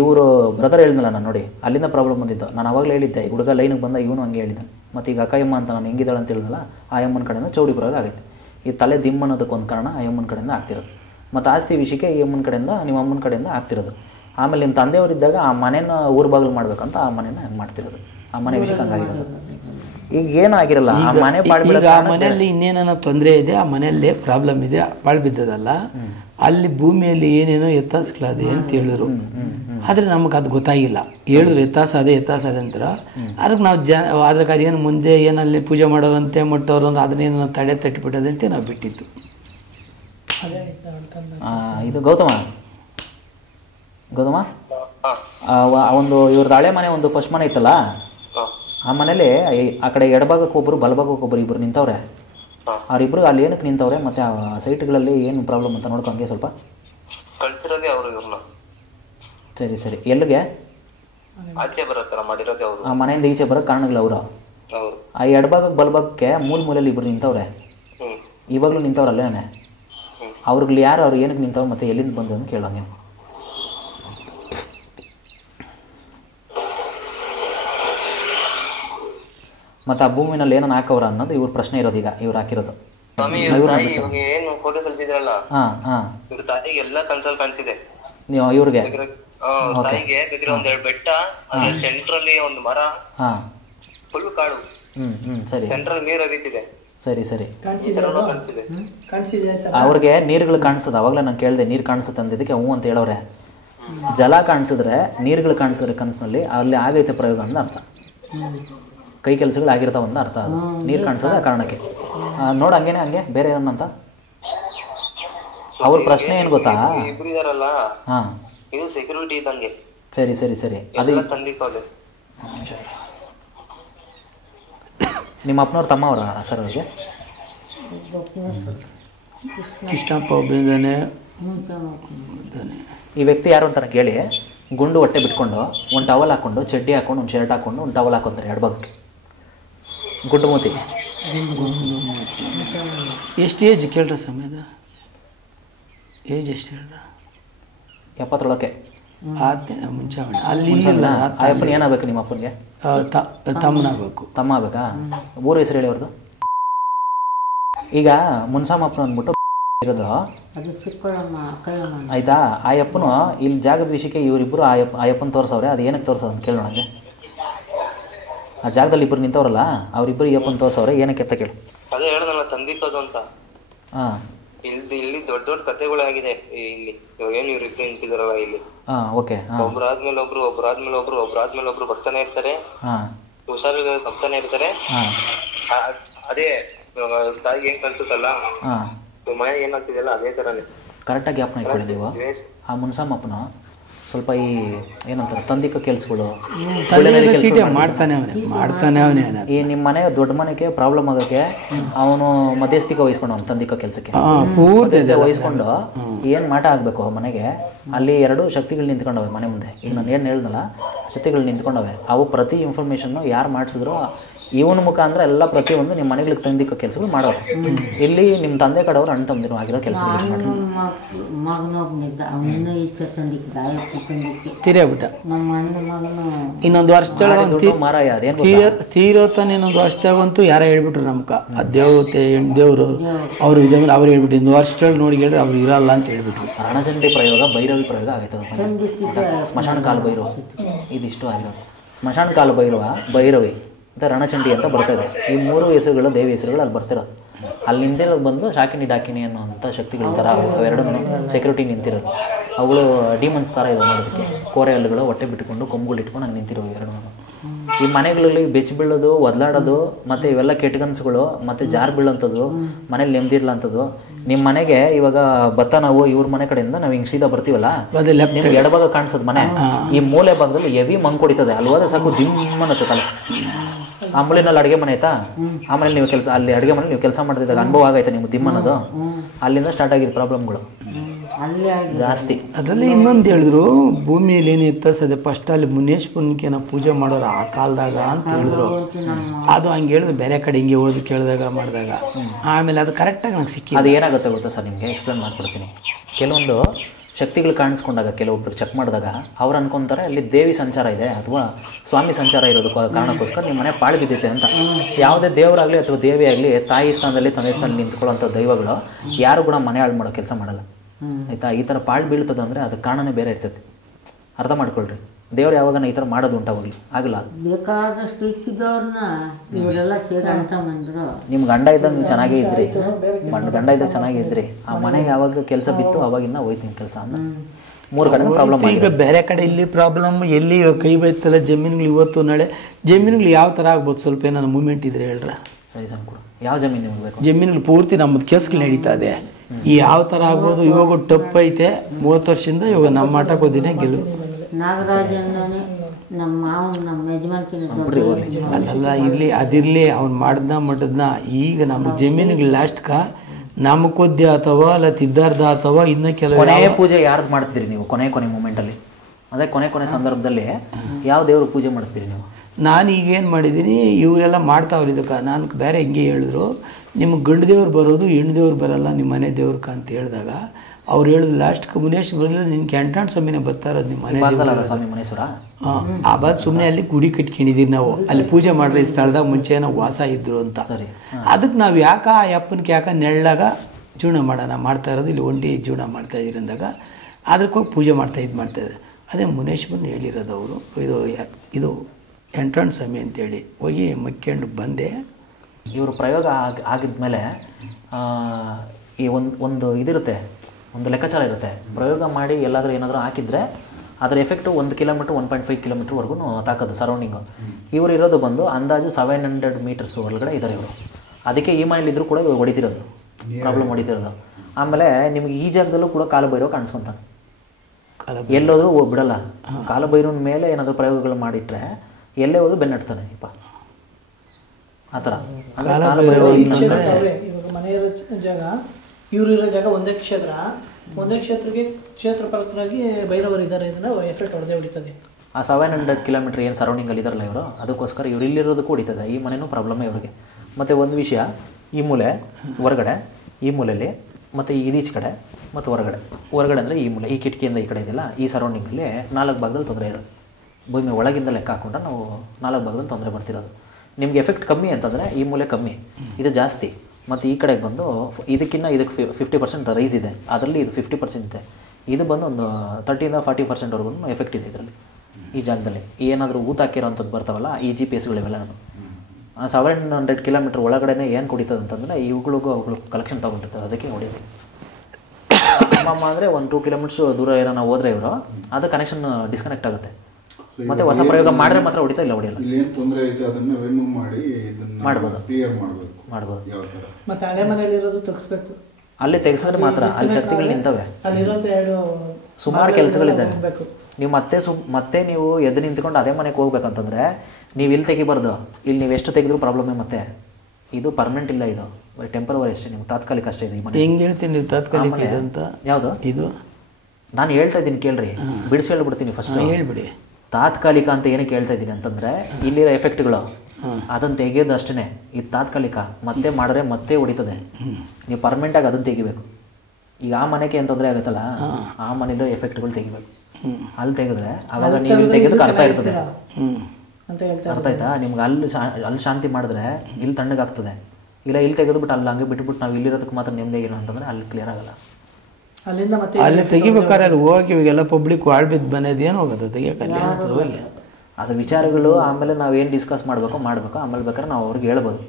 ಇವರು ಬ್ರದರ್ ಹೇಳಿದ್ನಲ್ಲ ನಾನು ನೋಡಿ, ಅಲ್ಲಿಂದ ಪ್ರಾಬ್ಲಮ್ ಬಂದಿದ್ದು. ನಾನು ಅವಾಗಲೇ ಹೇಳಿದ್ದೆ, ಈ ಹುಡುಗ ಲೈನಿಗೆ ಬಂದ ಇವನು ಹಂಗೆ ಹೇಳಿದ್ದೆ. ಮತ್ತು ಈಗ ಅಕಾಯಮ್ಮ ಅಂತ ನಾನು ಹೆಂಗಿದ್ದಾಳೆ ಅಂತ ಹೇಳಿದ್ನಲ್ಲ, ಆ ಅಮ್ಮನ ಕಡೆಯಿಂದ ಚೌಡಿ ಪ್ರಯೋಗ ಆಗೈತೆ. ಈ ತಲೆ ದಿಮ್ ಅನ್ನೋದಕ್ಕೆ ಒಂದು ಕಾರಣ ಆ ಅಮ್ಮನ ಕಡೆಯಿಂದ ಆಗ್ತಿರೋದು. ಮತ್ತು ಆಸ್ತಿ ವಿಷಯಕ್ಕೆ ಈ ಅಮ್ಮನ ಕಡೆಯಿಂದ, ನಿಮ್ಮ ಅಮ್ಮನ ಕಡೆಯಿಂದ ಆಗ್ತಿರೋದು. ಆಮೇಲೆ ನಿಮ್ಮ ತಂದೆಯವರಿದ್ದಾಗ ಆ ಮನೇನ ಊರು ಬಾಗಿಲು ಮಾಡ್ಬೇಕಂತ ಆ ಮನೇನ ಹಂಗೆ ಮಾಡ್ತಿರೋದು. ಆ ಮನೆ ವಿಷಯಕ್ಕೆ ಹಂಗಾಗಿರೋದು. ಈಗ ಏನಾಗಿರಲ್ಲ ಆ ಮನೆ ಈಗ ಆ ಮನೆಯಲ್ಲಿ ಇನ್ನೇನೋ ತೊಂದರೆ ಇದೆ, ಆ ಮನೆಯಲ್ಲೇ ಪ್ರಾಬ್ಲಮ್ ಇದೆ, ಬಾಳ್ ಬಿದ್ದದಲ್ಲ, ಅಲ್ಲಿ ಭೂಮಿಯಲ್ಲಿ ಏನೇನೋ ಎತ್ತಾಸ್ಗಳದೆ ಅಂತ ಹೇಳಿದ್ರು. ಆದರೆ ನಮಗೆ ಅದು ಗೊತ್ತಾಗಿಲ್ಲ. ಹೇಳಿದ್ರು ಎತ್ತಾಸದೆ ಅಂತಾರ. ಅದಕ್ಕೆ ನಾವು ಅದಕ್ಕೆ ಅದೇನು ಮುಂದೆ ಏನಲ್ಲಿ ಪೂಜೆ ಮಾಡೋರಂತೆ ಮುಟ್ಟೋರು ಅಂದ್ರೆ ಅದನ್ನೇನು ತಡೆ ತಟ್ಟಿಬಿಟ್ಟದಂತೆ ನಾವು ಬಿಟ್ಟಿದ್ದು. ಇದು ಗೌತಮ ಒಂದು ಇವ್ರದ್ದು ಹಳೆ ಮನೆ ಒಂದು ಫಸ್ಟ್ ಮನೆ ಇತ್ತಲ್ಲ, ಆ ಮನೇಲಿ ಆ ಕಡೆ ಎಡಭಾಗಕ್ಕೆ ಒಬ್ಬರು ಬಲಭಾಗಕ್ಕೆ ಒಬ್ಬರು ಇಬ್ಬರು ನಿಂತವ್ರೆ. ಅವ್ರಿಬ್ರು ಅಲ್ಲಿ ಏನಕ್ಕೆ ನಿಂತವ್ರೆ ಮತ್ತು ಆ ಸೈಟ್ಗಳಲ್ಲಿ ಏನು ಪ್ರಾಬ್ಲಮ್ ಅಂತ ನೋಡ್ಕೊ ಹಂಗೆ ಸ್ವಲ್ಪ. ಸರಿ ಸರಿ. ಎಲ್ಲಿಗೆ ಆ ಮನೆಯಿಂದ ಈಚೆ ಬರೋಕ್ಕೆ ಕಾರಣಗಳು ಅವರು. ಆ ಎಡಭಾಗಕ್ಕೆ ಬಲಭಾಗಕ್ಕೆ ಮೂಲೆಯಲ್ಲಿ ಇಬ್ಬರು ನಿಂತವ್ರೆ. ಇವಾಗಲೂ ನಿಂತವ್ರಲ್ಲೇನೆ. ಅವ್ರಿಗೆ ಯಾರು ಅವ್ರು ಏನಕ್ಕೆ ನಿಂತವ್ರು ಮತ್ತು ಎಲ್ಲಿಂದ ಬಂದು ಅಂತ ಕೇಳೋಂಗೆ. ಮತ್ತು ಆ ಭೂಮಿನಲ್ಲಿ ಏನನ್ನ ಹಾಕವ್ರ ಅನ್ನೋದು ಇವ್ರ ಪ್ರಶ್ನೆ ಇರೋದು. ಈಗ ಇವ್ರು ಹಾಕಿರೋದು ಇವ್ರಿಗೆ ಬೆಟ್ಟ, ಸೆಂಟ್ರಲ್ಲಿ ಒಂದು ಮರ, ಫುಲ್ ಕಾಡು, ಸರಿ ಸೆಂಟ್ರಲ್ ನೀರು ಹರಿತಿದೆ. ಸರಿ ಸರಿ. ಅವ್ರಿಗೆ ನೀರುಗಳು ಕಾಣಿಸ್ತದೆ. ಅವಾಗಲೇ ನಾನು ಕೇಳಿದೆ ನೀರು ಕಾಣಿಸುತ್ತೆ ಅಂದಿದ್ದಕ್ಕೆ ಹ್ಞೂ ಅಂತ ಹೇಳೋರೆ. ಜಲ ಕಾಣಿಸಿದ್ರೆ, ನೀರುಗಳು ಕಾಣಿಸಿದ್ರೆ ಕನಸಿನಲ್ಲಿ ಅಲ್ಲಿ ಆಗೈತೆ ಪ್ರಯೋಗ ಅಂತ ಅರ್ಥ. ಕೈ ಕೆಲಸಗಳು ಆಗಿರ್ತಾವ ಅಂತ ಅರ್ಥ. ಅದು ನೀರು ಕಾಣಿಸೋದು ಆ ಕಾರಣಕ್ಕೆ. ನೋಡು ಹಂಗೇನೆ, ಹಂಗೆ ಬೇರೆ ಏನಂತ ಅವ್ರ ಪ್ರಶ್ನೆ ಏನು ಗೊತ್ತಾ? ಹಾಂ, ಸರಿ ಸರಿ ಸರಿ. ಅದು ನಿಮ್ಮ ಅಪ್ಪನವ್ರ ತಮ್ಮ ಅವರ ಸರ್ ಅವ್ರಿಗೆ? ಕೃಷ್ಣಪ್ಪ ಒಬ್ಬರಿದ್ದಾನೆ. ಈ ವ್ಯಕ್ತಿ ಯಾರು ಅಂತ ಕೇಳಿ, ಗುಂಡು ಹೊಟ್ಟೆ ಬಿಟ್ಕೊಂಡು ಒಂದು ಟವಲ್ ಹಾಕ್ಕೊಂಡು, ಚಡ್ಡಿ ಹಾಕ್ಕೊಂಡು, ಒಂದು ಶರ್ಟ್ ಹಾಕ್ಕೊಂಡು, ಒಂದು ಟವಲ್ ಹಾಕೊಂತಾರೆ ಎಡಭಾಗಕ್ಕೆ. ಗುಂಡು ಮೂತಿ. ಎಷ್ಟು ಏಜ್ ಕೇಳ್ರಿ ಸಮಯದ? ಏಜ್ ಎಷ್ಟು ಹೇಳ್ರ? 70 ಆದ್ಮೇಲೆ ಮುಂಚಾವಣೆ ಅಲ್ಲಿ ಅಪ್ಪನ ಏನಾಗಬೇಕು? ನಿಮ್ಮ ಅಪ್ಪನಿಗೆ ತಮ್ಮನಾಗಬೇಕು. ತಮ್ಮ ಆಗ್ಬೇಕಾ? ಊರ ಹೆಸರು ಹೇಳಿ ಅವ್ರದ್ದು. ಈಗ ಮುನ್ಸಾಮಪ್ಪನ ಅಂದ್ಬಿಟ್ಟು ಇರೋದು ಆಯ್ತಾ? ಆ ಅಪ್ಪನು ಇಲ್ಲಿ ಜಾಗದ ವಿಷಯಕ್ಕೆ ಇವರಿಬ್ಬರು ಆ ಅಪ್ಪನ ತೋರಿಸವ್ರೆ. ಅದು ಏನಕ್ಕೆ ತೋರಿಸೋದು ಅಂತ ಕೇಳೋಣ. ನನಗೆ ಆ ಜಾಗದಲ್ಲಿ ಇಬ್ಬರು ನಿಂತವ್ರಲ್ಲ, ಅವರಿಬ್ಬರು ಈ ಅಪ್ಪನ ತೋರಿಸವ್ರೆ ಏನಕ್ಕೆ ಅಂತ ಕೇಳಿ. ಅದೇ ಹೇಳೋದಲ್ಲ ತಂದಿತ್ತು ಅಂತ. ಹಾಂ, ಇಲ್ಲಿ ದೊಡ್ಡ ದೊಡ್ಡ ಕಥೆಗಳಾಗಿದೆ. ಇಲ್ಲಿ ಏನು ಇವ್ರಿಬ್ರು ನಿಂತಿದಾರಲ್ಲ ಇಲ್ಲಿ. ಓಕೆ. ಒಬ್ರಾದ್ಮೇಲೆ ಒಬ್ರು ಬರ್ತಾನೆ ಇರ್ತಾರೆ. ಹುಷಾರು ಬರ್ತಾನೆ ಇರ್ತಾರೆ. ಅದೇ ತಾಯಿಗೆ ಏನ್ ಕಳ್ಸುತ್ತಲ್ಲ, ಮನೆ ಏನಾಗ್ತಿದೆಯಲ್ಲ ಅದೇ ತರನೇ ಕರೆಕ್ಟಾಗಿ ಜ್ಞಾಪನ ಇಟ್ಕೊಳ್ಳಿ ನೀವು. ಆ ಮುನ್ಸಾಮಪ್ಪನು ಸ್ವಲ್ಪ ಈ ಏನಂತಾರೆ ತಂದಿಕ ಕೆಲಸಗಳು ಮಾಡ್ತಾನೆ ಅವನೇ ಈ ನಿಮ್ಮ ಮನೆ ದೊಡ್ಡ ಮನೆಗೆ ಪ್ರಾಬ್ಲಮ್ ಆಗೋಕ್ಕೆ ಅವನು ಮಧ್ಯಸ್ಥಿಕೆ ವಹಿಸ್ಕೊಂಡು ಅವ್ನು ತಂದಿಕ ಕೆಲಸಕ್ಕೆ ವಹಿಸ್ಕೊಂಡು ಏನು ಮಾಟ ಆಗಬೇಕು ಮನೆಗೆ ಅಲ್ಲಿ 2 ಶಕ್ತಿಗಳು ನಿಂತ್ಕೊಂಡವೆ ಮನೆ ಮುಂದೆ. ಈಗ ನಾನು ಏನು ಹೇಳ್ದಲ್ಲ ಶಕ್ತಿಗಳು ನಿಂತ್ಕೊಂಡವೆ. ಅವು ಪ್ರತಿ ಇನ್ಫಾರ್ಮೇಷನ್ನು ಯಾರು ಮಾಡಿಸಿದ್ರು ಇವನ ಮುಖಾಂತರ ಎಲ್ಲ ಪ್ರತಿಯೊಂದು ನಿಮ್ಮ ಮನೆಗಳಿಗೆ ತಂದಿಕ್ಕ ಕೆಲಸಗಳು ಮಾಡೋರು. ಇಲ್ಲಿ ನಿಮ್ಮ ತಂದೆ ಕಡೆಯವರು ಅಣ್ಣ ತಮ್ಮದಿರು ಆಗಿರೋ ಕೆಲಸಗಳು ಮಾಡಿ ಮಗನೊಬ್ಬನಿದ್ದ ಅವನ್ನ ಈಚೆ ತಂದಿಕ್ಕೆ ಗಾಯತ್ರಿ ತಂದಿಕ್ಕೆ ತೀರೋಗ್ಬಿಟ್ಟ. ನಮ್ಮ ಅಣ್ಣ ಮಗನು ಇನ್ನೊಂದು ವರ್ಷದೊಳಗೆ ಮಾರಾಯ ಅದೇನು ತೀರೋತಾನೆ. ಇನ್ನೊಂದು ವರ್ಷದಾಗಂತೂ ಯಾರೋ ಹೇಳ್ಬಿಟ್ರು ನಮ್ಕ ಆ ದೇವತೆ ದೇವ್ರು ಅವ್ರು ಇದಂದ್ರೆ ಅವ್ರು ಹೇಳ್ಬಿಟ್ಟು ಇನ್ನೊಂದು ವರ್ಷದೊಳಗೆ ನೋಡಿ ಹೇಳ್ರಿ ಅವ್ರು ಇರಲ್ಲ ಅಂತ ಹೇಳ್ಬಿಟ್ರು. ರಣಚಂಡಿ ಪ್ರಯೋಗ ಭೈರವಿ ಪ್ರಯೋಗ ಆಗೈತದ. ಸ್ಮಶಾನ ಕಾಲ ಭೈರವ ಇದಿಷ್ಟು ಆಗಿರೋದು. ಸ್ಮಶಾನ ಕಾಲ ಭೈರವಿ ಮತ್ತು ರಣಚಂಡಿ ಅಂತ ಬರ್ತದೆ. ಈ 3 ಹೆಸರುಗಳು ದೇವಿ ಹೆಸರುಗಳು ಅಲ್ಲಿ ಬರ್ತಿರೋದು. ಅಲ್ಲಿ ನಿಂತಿರೋದು ಬಂದು ಶಾಕಿನಿ ಡಾಕಿನಿ ಅನ್ನೋಂಥ ಶಕ್ತಿಗಳ ಥರ ಅವೆರಡೂ ಸೆಕ್ಯೂರಿಟಿ ನಿಂತಿರೋದು. ಅವುಗಳು ಡಿಮನ್ಸ್ ಥರ ಇದೆ ನೋಡೋದಕ್ಕೆ. ಕೋರೆ ಹಲ್ಲುಗಳು ಹೊಟ್ಟೆ ಬಿಟ್ಕೊಂಡು ಕೊಂಬುಗಳು ಇಟ್ಕೊಂಡು ಹಂಗೆ ನಿಂತಿರೋ ಎರಡು. ಈ ಮನೆಗಳಲ್ಲಿ ಬೆಚ್ಚಿ ಬೀಳೋದು ಒದ್ಲಾಡೋದು ಮತ್ತು ಇವೆಲ್ಲ ಕೆಟ್ಗನ್ಸುಗಳು ಮತ್ತು ಜಾರ್ ಬೀಳೋಂಥದ್ದು ಮನೇಲಿ ನೆಮ್ಮದಿರ್ಲಂಥದ್ದು. ನಿಮ್ಮ ಮನೆಗೆ ಇವಾಗ ಭತ್ತ ನಾವು ಇವ್ರ ಮನೆ ಕಡೆಯಿಂದ ನಾವು ಹಿಂಗೆ ಸೀದಾ ಬರ್ತೀವಲ್ಲ, ನಿಮ್ಗೆ ಎಡಭಾಗ ಕಾಣಿಸೋದು ಮನೆ, ಈ ಮೂಲೆ ಭಾಗದಲ್ಲಿ ಹೆವಿ ಮಂಗ್ ಕೊಡಿತದೆ. ಅಲ್ವಾದ ಸಾಕು ದಿಮ್ಮನತ್ತೆ ತಲೆ. ಆ ಮೂಲೆನಲ್ಲಿ ಅಡುಗೆ ಮನೆ ಆಯ್ತಾ, ಆಮೇಲೆ ನೀವು ಕೆಲಸ ಅಲ್ಲಿ ಅಡುಗೆ ಮನೆ ನೀವು ಕೆಲಸ ಮಾಡ್ತಿದ್ದಾಗ ಅನುಭವ ಆಗೈತೆ ನಿಮ್ಗೆ ದಿಮ್ಮನದು. ಅಲ್ಲಿಂದ ಸ್ಟಾರ್ಟ್ ಆಗಿದೆ ಪ್ರಾಬ್ಲಮ್ಗಳು ಜಾಸ್ತಿ. ಅದರಲ್ಲಿ ಇನ್ನೊಂದು ಹೇಳಿದ್ರು, ಭೂಮಿಯಲ್ಲಿ ಏನು ಎತ್ತಸದೆ ಫಸ್ಟ್ ಅಲ್ಲಿ ಮುನೇಶ್ವರನಿಗೆ ನಾವು ಪೂಜೆ ಮಾಡೋರು ಆ ಕಾಲದಾಗ ಅಂತ ಹೇಳಿದ್ರು. ಅದು ಹಂಗೆ ಹೇಳಿದ್ರು, ಬೇರೆ ಕಡೆ ಹಿಂಗೆ ಓದಿ ಕೇಳಿದಾಗ ಮಾಡಿದಾಗ ಆಮೇಲೆ ಅದು ಕರೆಕ್ಟಾಗಿ ನಂಗೆ ಸಿಕ್ಕಿ. ಅದು ಏನಾಗುತ್ತೆ ಗೊತ್ತಾ ಸರ್, ನಿಮಗೆ ಎಕ್ಸ್ಪ್ಲೇನ್ ಮಾಡ್ಕೊಡ್ತೀನಿ. ಕೆಲವೊಂದು ಶಕ್ತಿಗಳು ಕಾಣಿಸ್ಕೊಂಡಾಗ ಕೆಲವೊಬ್ರು ಚೆಕ್ ಮಾಡಿದಾಗ ಅವ್ರು ಅನ್ಕೊಂತಾರೆ ಅಲ್ಲಿ ದೇವಿ ಸಂಚಾರ ಇದೆ ಅಥವಾ ಸ್ವಾಮಿ ಸಂಚಾರ ಇರೋದು ಕಾರಣಕ್ಕೋಸ್ಕರ ನಿಮ್ಮ ಮನೆ ಪಾಳು ಬಿದ್ದಿದೆ ಅಂತ. ಯಾವುದೇ ದೇವರಾಗಲಿ ಅಥವಾ ದೇವಿ ಆಗಲಿ ತಾಯಿ ಸ್ಥಾನದಲ್ಲಿ ತಂದೆ ಸ್ಥಾನದಲ್ಲಿ ನಿಂತ್ಕೊಳ್ಳೋಂಥ ದೈವಗಳು ಯಾರು ಕೂಡ ಮನೆ ಹಾಳು ಮಾಡೋ ಕೆಲಸ ಮಾಡಲ್ಲ ಆಯಿತಾ. ಈ ಥರ ಪಾಳು ಬೀಳ್ತದೆ ಅಂದರೆ ಅದಕ್ಕೆ ಕಾರಣನೇ ಬೇರೆ ಇರ್ತೈತೆ. ಅರ್ಥ ಮಾಡ್ಕೊಳ್ರಿ. ದೇವ್ರು ಯಾವಾಗ ಈ ಥರ ಮಾಡೋದು ಉಂಟಾಗಲಿ ಆಗಲ್ಲ. ಅದು ಬೇಕಾದಷ್ಟು ಇಕ್ಕಿದವ್ರನ್ನ ಇವರೆಲ್ಲ ಸೇರಿ ಅಂತ ಬಂದ್ರು. ನಿಮ್ಮ ಗಂಡ ಇದ್ದಾಗ ನೀವು ಚೆನ್ನಾಗೇ ಇದ್ರಿ, ಗಂಡ ಇದ್ದಾಗ ಚೆನ್ನಾಗೇ ಇದ್ರಿ. ಆ ಮನೆಗೆ ಯಾವಾಗ ಕೆಲಸ ಬಿತ್ತು ಅವಾಗಿಂದ ಹೋಯ್ತೀನಿ ಕೆಲಸ ಅಂತ 3 ಕಡೆ ಪ್ರಾಬ್ಲಮ್. ಈಗ ಬೇರೆ ಕಡೆ ಇಲ್ಲಿ ಪ್ರಾಬ್ಲಮ್ ಎಲ್ಲಿ ಕೈ ಬೈತಲ್ಲ ಜಮೀನುಗಳು ಇವತ್ತು ನಾಳೆ ಜಮೀನುಗಳು ಯಾವ ಥರ ಆಗ್ಬೋದು ಸ್ವಲ್ಪ ಏನಾದ್ರು ಮೂವ್ಮೆಂಟ್ ಇದ್ರೆ ಹೇಳ್ರ. ಸರಿ ಸಣ್ಣ ಕೂಡ ಯಾವ ಜಮೀನು ನಿಮ್ಗೆ ಬೇಕು? ಜಮೀನುಗಳು ಪೂರ್ತಿ ನಮ್ಮದು ಕೆಲ್ಸಗಳು ನಡೀತಾ ಇದೆ. ಈ ಯಾವ ಥರ ಆಗ್ಬೋದು ಇವಾಗ ಟಪ್ ಐತೆ 30 ವರ್ಷದಿಂದ ಇವಾಗ ನಮ್ಮ ಮಠಕ್ಕೆ ಹೋದಿನೇ ಗೆಲ್ಲು. ನಾಗರಾಜನೇ ನಮ್ಮ ಮಾವನ ನಮ್ಮ ಯಜಮಾನ್ಕಿನ ಅಲ್ಲ ಇರಲಿ ಅದಿರಲಿ ಅವ್ನು ಮಾಡ್ದ ಮಟ್ಟದ್ನ. ಈಗ ನಮ್ಮ ಜಮೀನುಗಳು ಲಾಸ್ಟ್ಕ ನಾಮಕೋದ್ಯ ಅಥವಾ ಅಲ್ಲ ಸಿದ್ಧಾರ್ಥ ಅಥವಾ ಇನ್ನೂ ಕೆಲವು ಕೊನೆ ಪೂಜೆ ಯಾರ್ದು ಮಾಡ್ತೀರಿ ನೀವು? ಕೊನೆ ಮೂಮೆಂಟಲ್ಲಿ ಅದೇ ಕೊನೆ ಸಂದರ್ಭದಲ್ಲಿ ಯಾವ ದೇವ್ರ ಪೂಜೆ ಮಾಡ್ತೀರಿ ನೀವು? ನಾನು ಈಗೇನು ಮಾಡಿದ್ದೀನಿ, ಇವರೆಲ್ಲ ಮಾಡ್ತಾವ್ರು ಇದಕ್ಕೆ. ನಾನು ಬೇರೆ ಹಿಂಗೆ ಹೇಳಿದ್ರು, ನಿಮ್ಗೆ ಗಂಡು ದೇವ್ರು ಬರೋದು ಹೆಣ್ಣು ದೇವ್ರು ಬರಲ್ಲ ನಿಮ್ಮ ಮನೆ ದೇವ್ರಕ್ಕ ಅಂತ ಹೇಳಿದಾಗ ಅವ್ರು ಹೇಳಿದ್ರು ಲಾಸ್ಟ್ಗೆ ಮುನೇಶ್ವರ ಬರಲಿಲ್ಲ ನಿನ್ನ ಕ್ಯಾಂಟಾಣ್ ಸ್ವಾಮಿನೇ ಬರ್ತಾ ಇರೋದು ನಿಮ್ಮ ಮನೆ ಸ್ವಾಮಿ ಮನೇಶ್ವರ. ಆ ಬಾದ್ ಸುಮ್ಮನೆ ಅಲ್ಲಿ ಗುಡಿ ಕಟ್ಕೊಂಡಿದ್ದೀವಿ ನಾವು. ಅಲ್ಲಿ ಪೂಜೆ ಮಾಡ್ರಿ ಈ ಸ್ಥಳದಾಗ ಮುಂಚೆ ನಾವು ವಾಸ ಇದ್ರು ಅಂತ. ಅದಕ್ಕೆ ನಾವು ಯಾಕೆ ಆ ಯಪ್ಪನಿಗೆ ಯಾಕೆ ನೆಳ್ಳಾಗ ಜೀವನ ಮಾಡೋಣ ಮಾಡ್ತಾ ಇರೋದು, ಇಲ್ಲಿ ಒಂಟಿ ಜೀವನ ಮಾಡ್ತಾ ಇದ್ದೀರಿ ಅಂದಾಗ ಅದಕ್ಕೆ ಹೋಗಿ ಪೂಜೆ ಮಾಡ್ತಾಯಿದ್ರು. ಅದೇ ಮುನೇಶ್ವರನ ಹೇಳಿರೋದು ಅವರು. ಇದು ಎಂಟ್ರಾಣ್ ಸ್ವಾಮಿ ಅಂತೇಳಿ ಹೋಗಿ ಮಕ್ಕೊಂಡು ಬಂದೆ. ಇವರು ಪ್ರಯೋಗ ಆಗಿದ್ಮೇಲೆ ಈ ಒಂದು ಇದಿರುತ್ತೆ, ಒಂದು ಲೆಕ್ಕಾಚಾರ ಇರುತ್ತೆ. ಪ್ರಯೋಗ ಮಾಡಿ ಎಲ್ಲಾದರೂ ಏನಾದರೂ ಹಾಕಿದರೆ ಅದರ ಎಫೆಕ್ಟು 1 ಕಿಲೋಮೀಟ್ರ್ 1.5 ಕಿಲೋಮೀಟ್ರ್ವರೆಗೂ ತಾಕೋದು ಸರೌಂಡಿಂಗು. ಇವರು ಇರೋದು ಬಂದು ಅಂದಾಜು 700 ಮೀಟರ್ಸ್ ಒಳಗಡೆ ಇದ್ದಾರೆ ಇವರು. ಅದಕ್ಕೆ ಈ ಮನೇಲಿದ್ದರೂ ಕೂಡ ಇವರು ಹೊಡಿತಿರೋದು ಪ್ರಾಬ್ಲಮ್ ಹೊಡಿತಿರೋದು. ಆಮೇಲೆ ನಿಮ್ಗೆ ಈ ಜಾಗದಲ್ಲೂ ಕೂಡ ಕಾಲಭೈರವ ಕಾಣಿಸ್ಕೊಂತಾನೆ. ಎಲ್ಲೋದ್ರೂ ಬಿಡಲ್ಲ. ಕಾಲಭೈರವನ ಮೇಲೆ ಏನಾದರೂ ಪ್ರಯೋಗಗಳು ಮಾಡಿಟ್ರೆ ಎಲ್ಲೇ ಹೋದ್ರು ಬೆನ್ನಡ್ತಾನೆ ಇಪ್ಪ ಆ ಥರ. ಮನೆ ಇರೋ ಜಾಗ ಇವರು ಇರೋ ಜಾಗ ಒಂದೇ ಕ್ಷೇತ್ರಕ್ಕೆ ಕ್ಷೇತ್ರ ಪಾಲಕರಾಗಿ ಭೈರವರು ಇದ್ದಾರೆ. ಇದನ್ನ ಎಫೆಕ್ಟ್ ಹೊಡೆದೇ ಹೊಡಿತದೆ. ಆ 700 ಕಿಲೋಮೀಟ್ರ್ ಏನು ಸರೌಂಡಿಂಗಲ್ಲಿ ಇದ್ದಾರಲ್ಲ ಇವರು, ಅದಕ್ಕೋಸ್ಕರ ಇವ್ರು ಇಲ್ಲಿರೋದಕ್ಕೂ ಹೊಡಿತದೆ. ಈ ಮನೆಯೂ ಪ್ರಾಬ್ಲಮ್ ಇವ್ರಿಗೆ. ಮತ್ತು ಒಂದು ವಿಷಯ, ಈ ಮೂಲೆ ಹೊರಗಡೆ, ಈ ಮೂಲೆಯಲ್ಲಿ ಮತ್ತು ಈಚೆ ಕಡೆ ಮತ್ತು ಹೊರಗಡೆ ಅಂದರೆ ಈ ಮೂಲೆ, ಈ ಕಿಟಕಿಯಿಂದ ಈ ಕಡೆ ಇದೆಯಲ್ಲ, ಈ ಸರೌಂಡಿಂಗಲ್ಲಿ 4 ಭಾಗದಲ್ಲಿ ತೊಂದರೆ ಇರೋದು. ಭೂಮಿ ಒಳಗಿಂದ ಲೆಕ್ಕ ಹಾಕೊಂಡ್ರೆ ನಾವು 4 ಭಾಗದಲ್ಲಿ ತೊಂದರೆ ಬರ್ತಿರೋದು. ನಿಮ್ಗೆ ಎಫೆಕ್ಟ್ ಕಮ್ಮಿ ಅಂತಂದರೆ ಈ ಮೂಲೆ ಕಮ್ಮಿ, ಇದು ಜಾಸ್ತಿ. ಮತ್ತು ಈ ಕಡೆಗೆ ಬಂದು ಇದಕ್ಕಿಂತ 50% ರೈಸ್ ಇದೆ, ಅದರಲ್ಲಿ ಇದು 50% ಇದೆ. ಇದು ಬಂದು ಒಂದು 30-40%ವರೆಗೂ ಎಫೆಕ್ಟ್ ಇದೆ ಇದರಲ್ಲಿ. ಈ ಜಾಗದಲ್ಲಿ ಏನಾದರೂ ಊತ ಹಾಕಿರೋಂಥದ್ದು ಬರ್ತಾವಲ್ಲ ಈ GPS-ಗಳಿವೆಲ್ಲ, 700 ಕಿಲೋಮೀಟ್ರ್ ಒಳಗಡೆ ಏನು ಕುಡಿತದೆ ಅಂತಂದರೆ ಇವುಗಳಿಗೂ ಅವುಗಳು ಕಲೆಕ್ಷನ್ ತೊಗೊಂಡಿರ್ತವೆ. ಅದಕ್ಕೆ ಹೊಡಿಯೋದು. ಅಮ್ಮಮ್ಮ ಅಂದರೆ 1-2 ಕಿಲೋಮೀಟರ್ಸ್ ದೂರ ಏನೋ ಹೋದರೆ ಇವರು ಅದು ಕನೆಕ್ಷನ್ ಡಿಸ್ಕನೆಕ್ಟ್ ಆಗುತ್ತೆ. ಮತ್ತೆ ಹೊಸ ಪ್ರಯೋಗ ಮಾಡಿದ್ರೆ ಮಾತ್ರ ಹೊಡಿತಾ ಇಲ್ಲ, ಹೊಡಿಯಲ್ಲ. ಮಾಡ್ಬೋದು. ಮತ್ತೆ ಹಳೆ ಮನೆಯಲ್ಲಿ ಇರೋದು ತೆಗಿಸ್ಬೇಕು. ಅಲ್ಲಿ ತೆಗೆಸಿದ್ರೆ ಮಾತ್ರ ಅಲ್ಲಿ ಶಕ್ತಿಗಳು ನಿಂತವೆ. ಅಲ್ಲಿರೋ 2 ಸುಮಾರು ಕೆಲಸಗಳಿದ್ದಾವೆ. ನೀವು ಮತ್ತೆ ನೀವು ಎದ್ದು ನಿಂತ್ಕೊಂಡು ಅದೇ ಮನೆಗೆ ಹೋಗ್ಬೇಕಂತಂದರೆ ನೀವು ಇಲ್ಲಿ ತೆಗಿಬಾರ್ದು. ಇಲ್ಲಿ ನೀವು ಎಷ್ಟು ತೆಗೆದ್ರೂ ಪ್ರಾಬ್ಲಮ್ಮೇ. ಮತ್ತೆ ಇದು ಪರ್ಮನೆಂಟ್ ಇಲ್ಲ, ಇದು ಬರೀ ಟೆಂಪರವರಿ ಅಷ್ಟೇ, ನಿಮ್ಗೆ ತಾತ್ಕಾಲಿಕ ಅಷ್ಟೇ. ಇದು ಮನೆ ಹೆಂಗೆ ಹೇಳ್ತೀನಿ ನೀವು ತಾತ್ಕಾಲಿಕ ಇದು ಅಂತ? ಯಾವುದು ಇದು ನಾನು ಹೇಳ್ತಾ ಇದ್ದೀನಿ ಕೇಳ್ರಿ, ಬಿಡಿಸಿ ಹೇಳ್ಬಿಡ್ತೀನಿ ಫಸ್ಟ್. ಹೇಳ್ಬಿಡಿ. ತಾತ್ಕಾಲಿಕ ಅಂತ ಏನಕ್ಕೆ ಹೇಳ್ತಾ ಇದ್ದೀನಿ ಅಂತಂದರೆ ಇಲ್ಲಿರೋ ಎಫೆಕ್ಟ್ಗಳು ಅದನ್ನು ತೆಗೆಯೋದು ಅಷ್ಟೇ. ಇದು ತಾತ್ಕಾಲಿಕ, ಮತ್ತೆ ಮಾಡಿದ್ರೆ ಮತ್ತೆ ಹೊಡಿತದೆ. ನೀವು ಪರ್ಮನೆಂಟಾಗಿ ಅದನ್ನು ತೆಗಿಬೇಕು. ಈಗ ಆ ಮನೆಗೆ ಏನು ತೊಂದರೆ ಆಗುತ್ತಲ್ಲ, ಆ ಮನೆಯಲ್ಲಿರೋ ಎಫೆಕ್ಟ್ಗಳು ತೆಗಿಬೇಕು. ಅಲ್ಲಿ ತೆಗೆದ್ರೆ ಆವಾಗ ನೀವು ಇಲ್ಲಿ ತೆಗೆದಕ್ಕೆ ಅರ್ಥ ಇರ್ತದೆ. ಅರ್ಥ ಆಯ್ತಾ ನಿಮ್ಗೆ? ಅಲ್ಲಿ ಶಾಂತಿ ಮಾಡಿದ್ರೆ ಇಲ್ಲಿ ತಣ್ಣಗಾಗ್ತದೆ. ಇಲ್ಲ ಇಲ್ಲಿ ತೆಗೆದುಬಿಟ್ಟು ಅಲ್ಲಿ ಹಂಗೆ ಬಿಟ್ಬಿಟ್ಟು ನಾವು ಇಲ್ಲಿರೋದಕ್ಕೆ ಮಾತ್ರ ನೆಮ್ಮದಿ ಇಲ್ಲ ಅಂತಂದರೆ ಅಲ್ಲಿ ಕ್ಲಿಯರ್ ಆಗಲ್ಲ. ಅಲ್ಲಿ ತೆಗಿಬೇಕಾದ್ರೆ ಅಲ್ಲಿ ಹೋಗಿ ಇವಾಗೆಲ್ಲ ಪಬ್ಲಿಕ್ ವಾಳ್ಬಿದ್ದು ಬಂದಿದ್ದು ಏನು ಹೋಗೋದು ತೆಗಿಯೋಕ್ಕಲ್ಲಿ ಹೋಗಿ ಅದು ವಿಚಾರಗಳು. ಆಮೇಲೆ ನಾವೇನು ಡಿಸ್ಕಸ್ ಮಾಡಬೇಕು ಆಮೇಲೆ ಬೇಕಾದ್ರೆ ನಾವು ಅವ್ರಿಗೆ ಹೇಳ್ಬೋದು.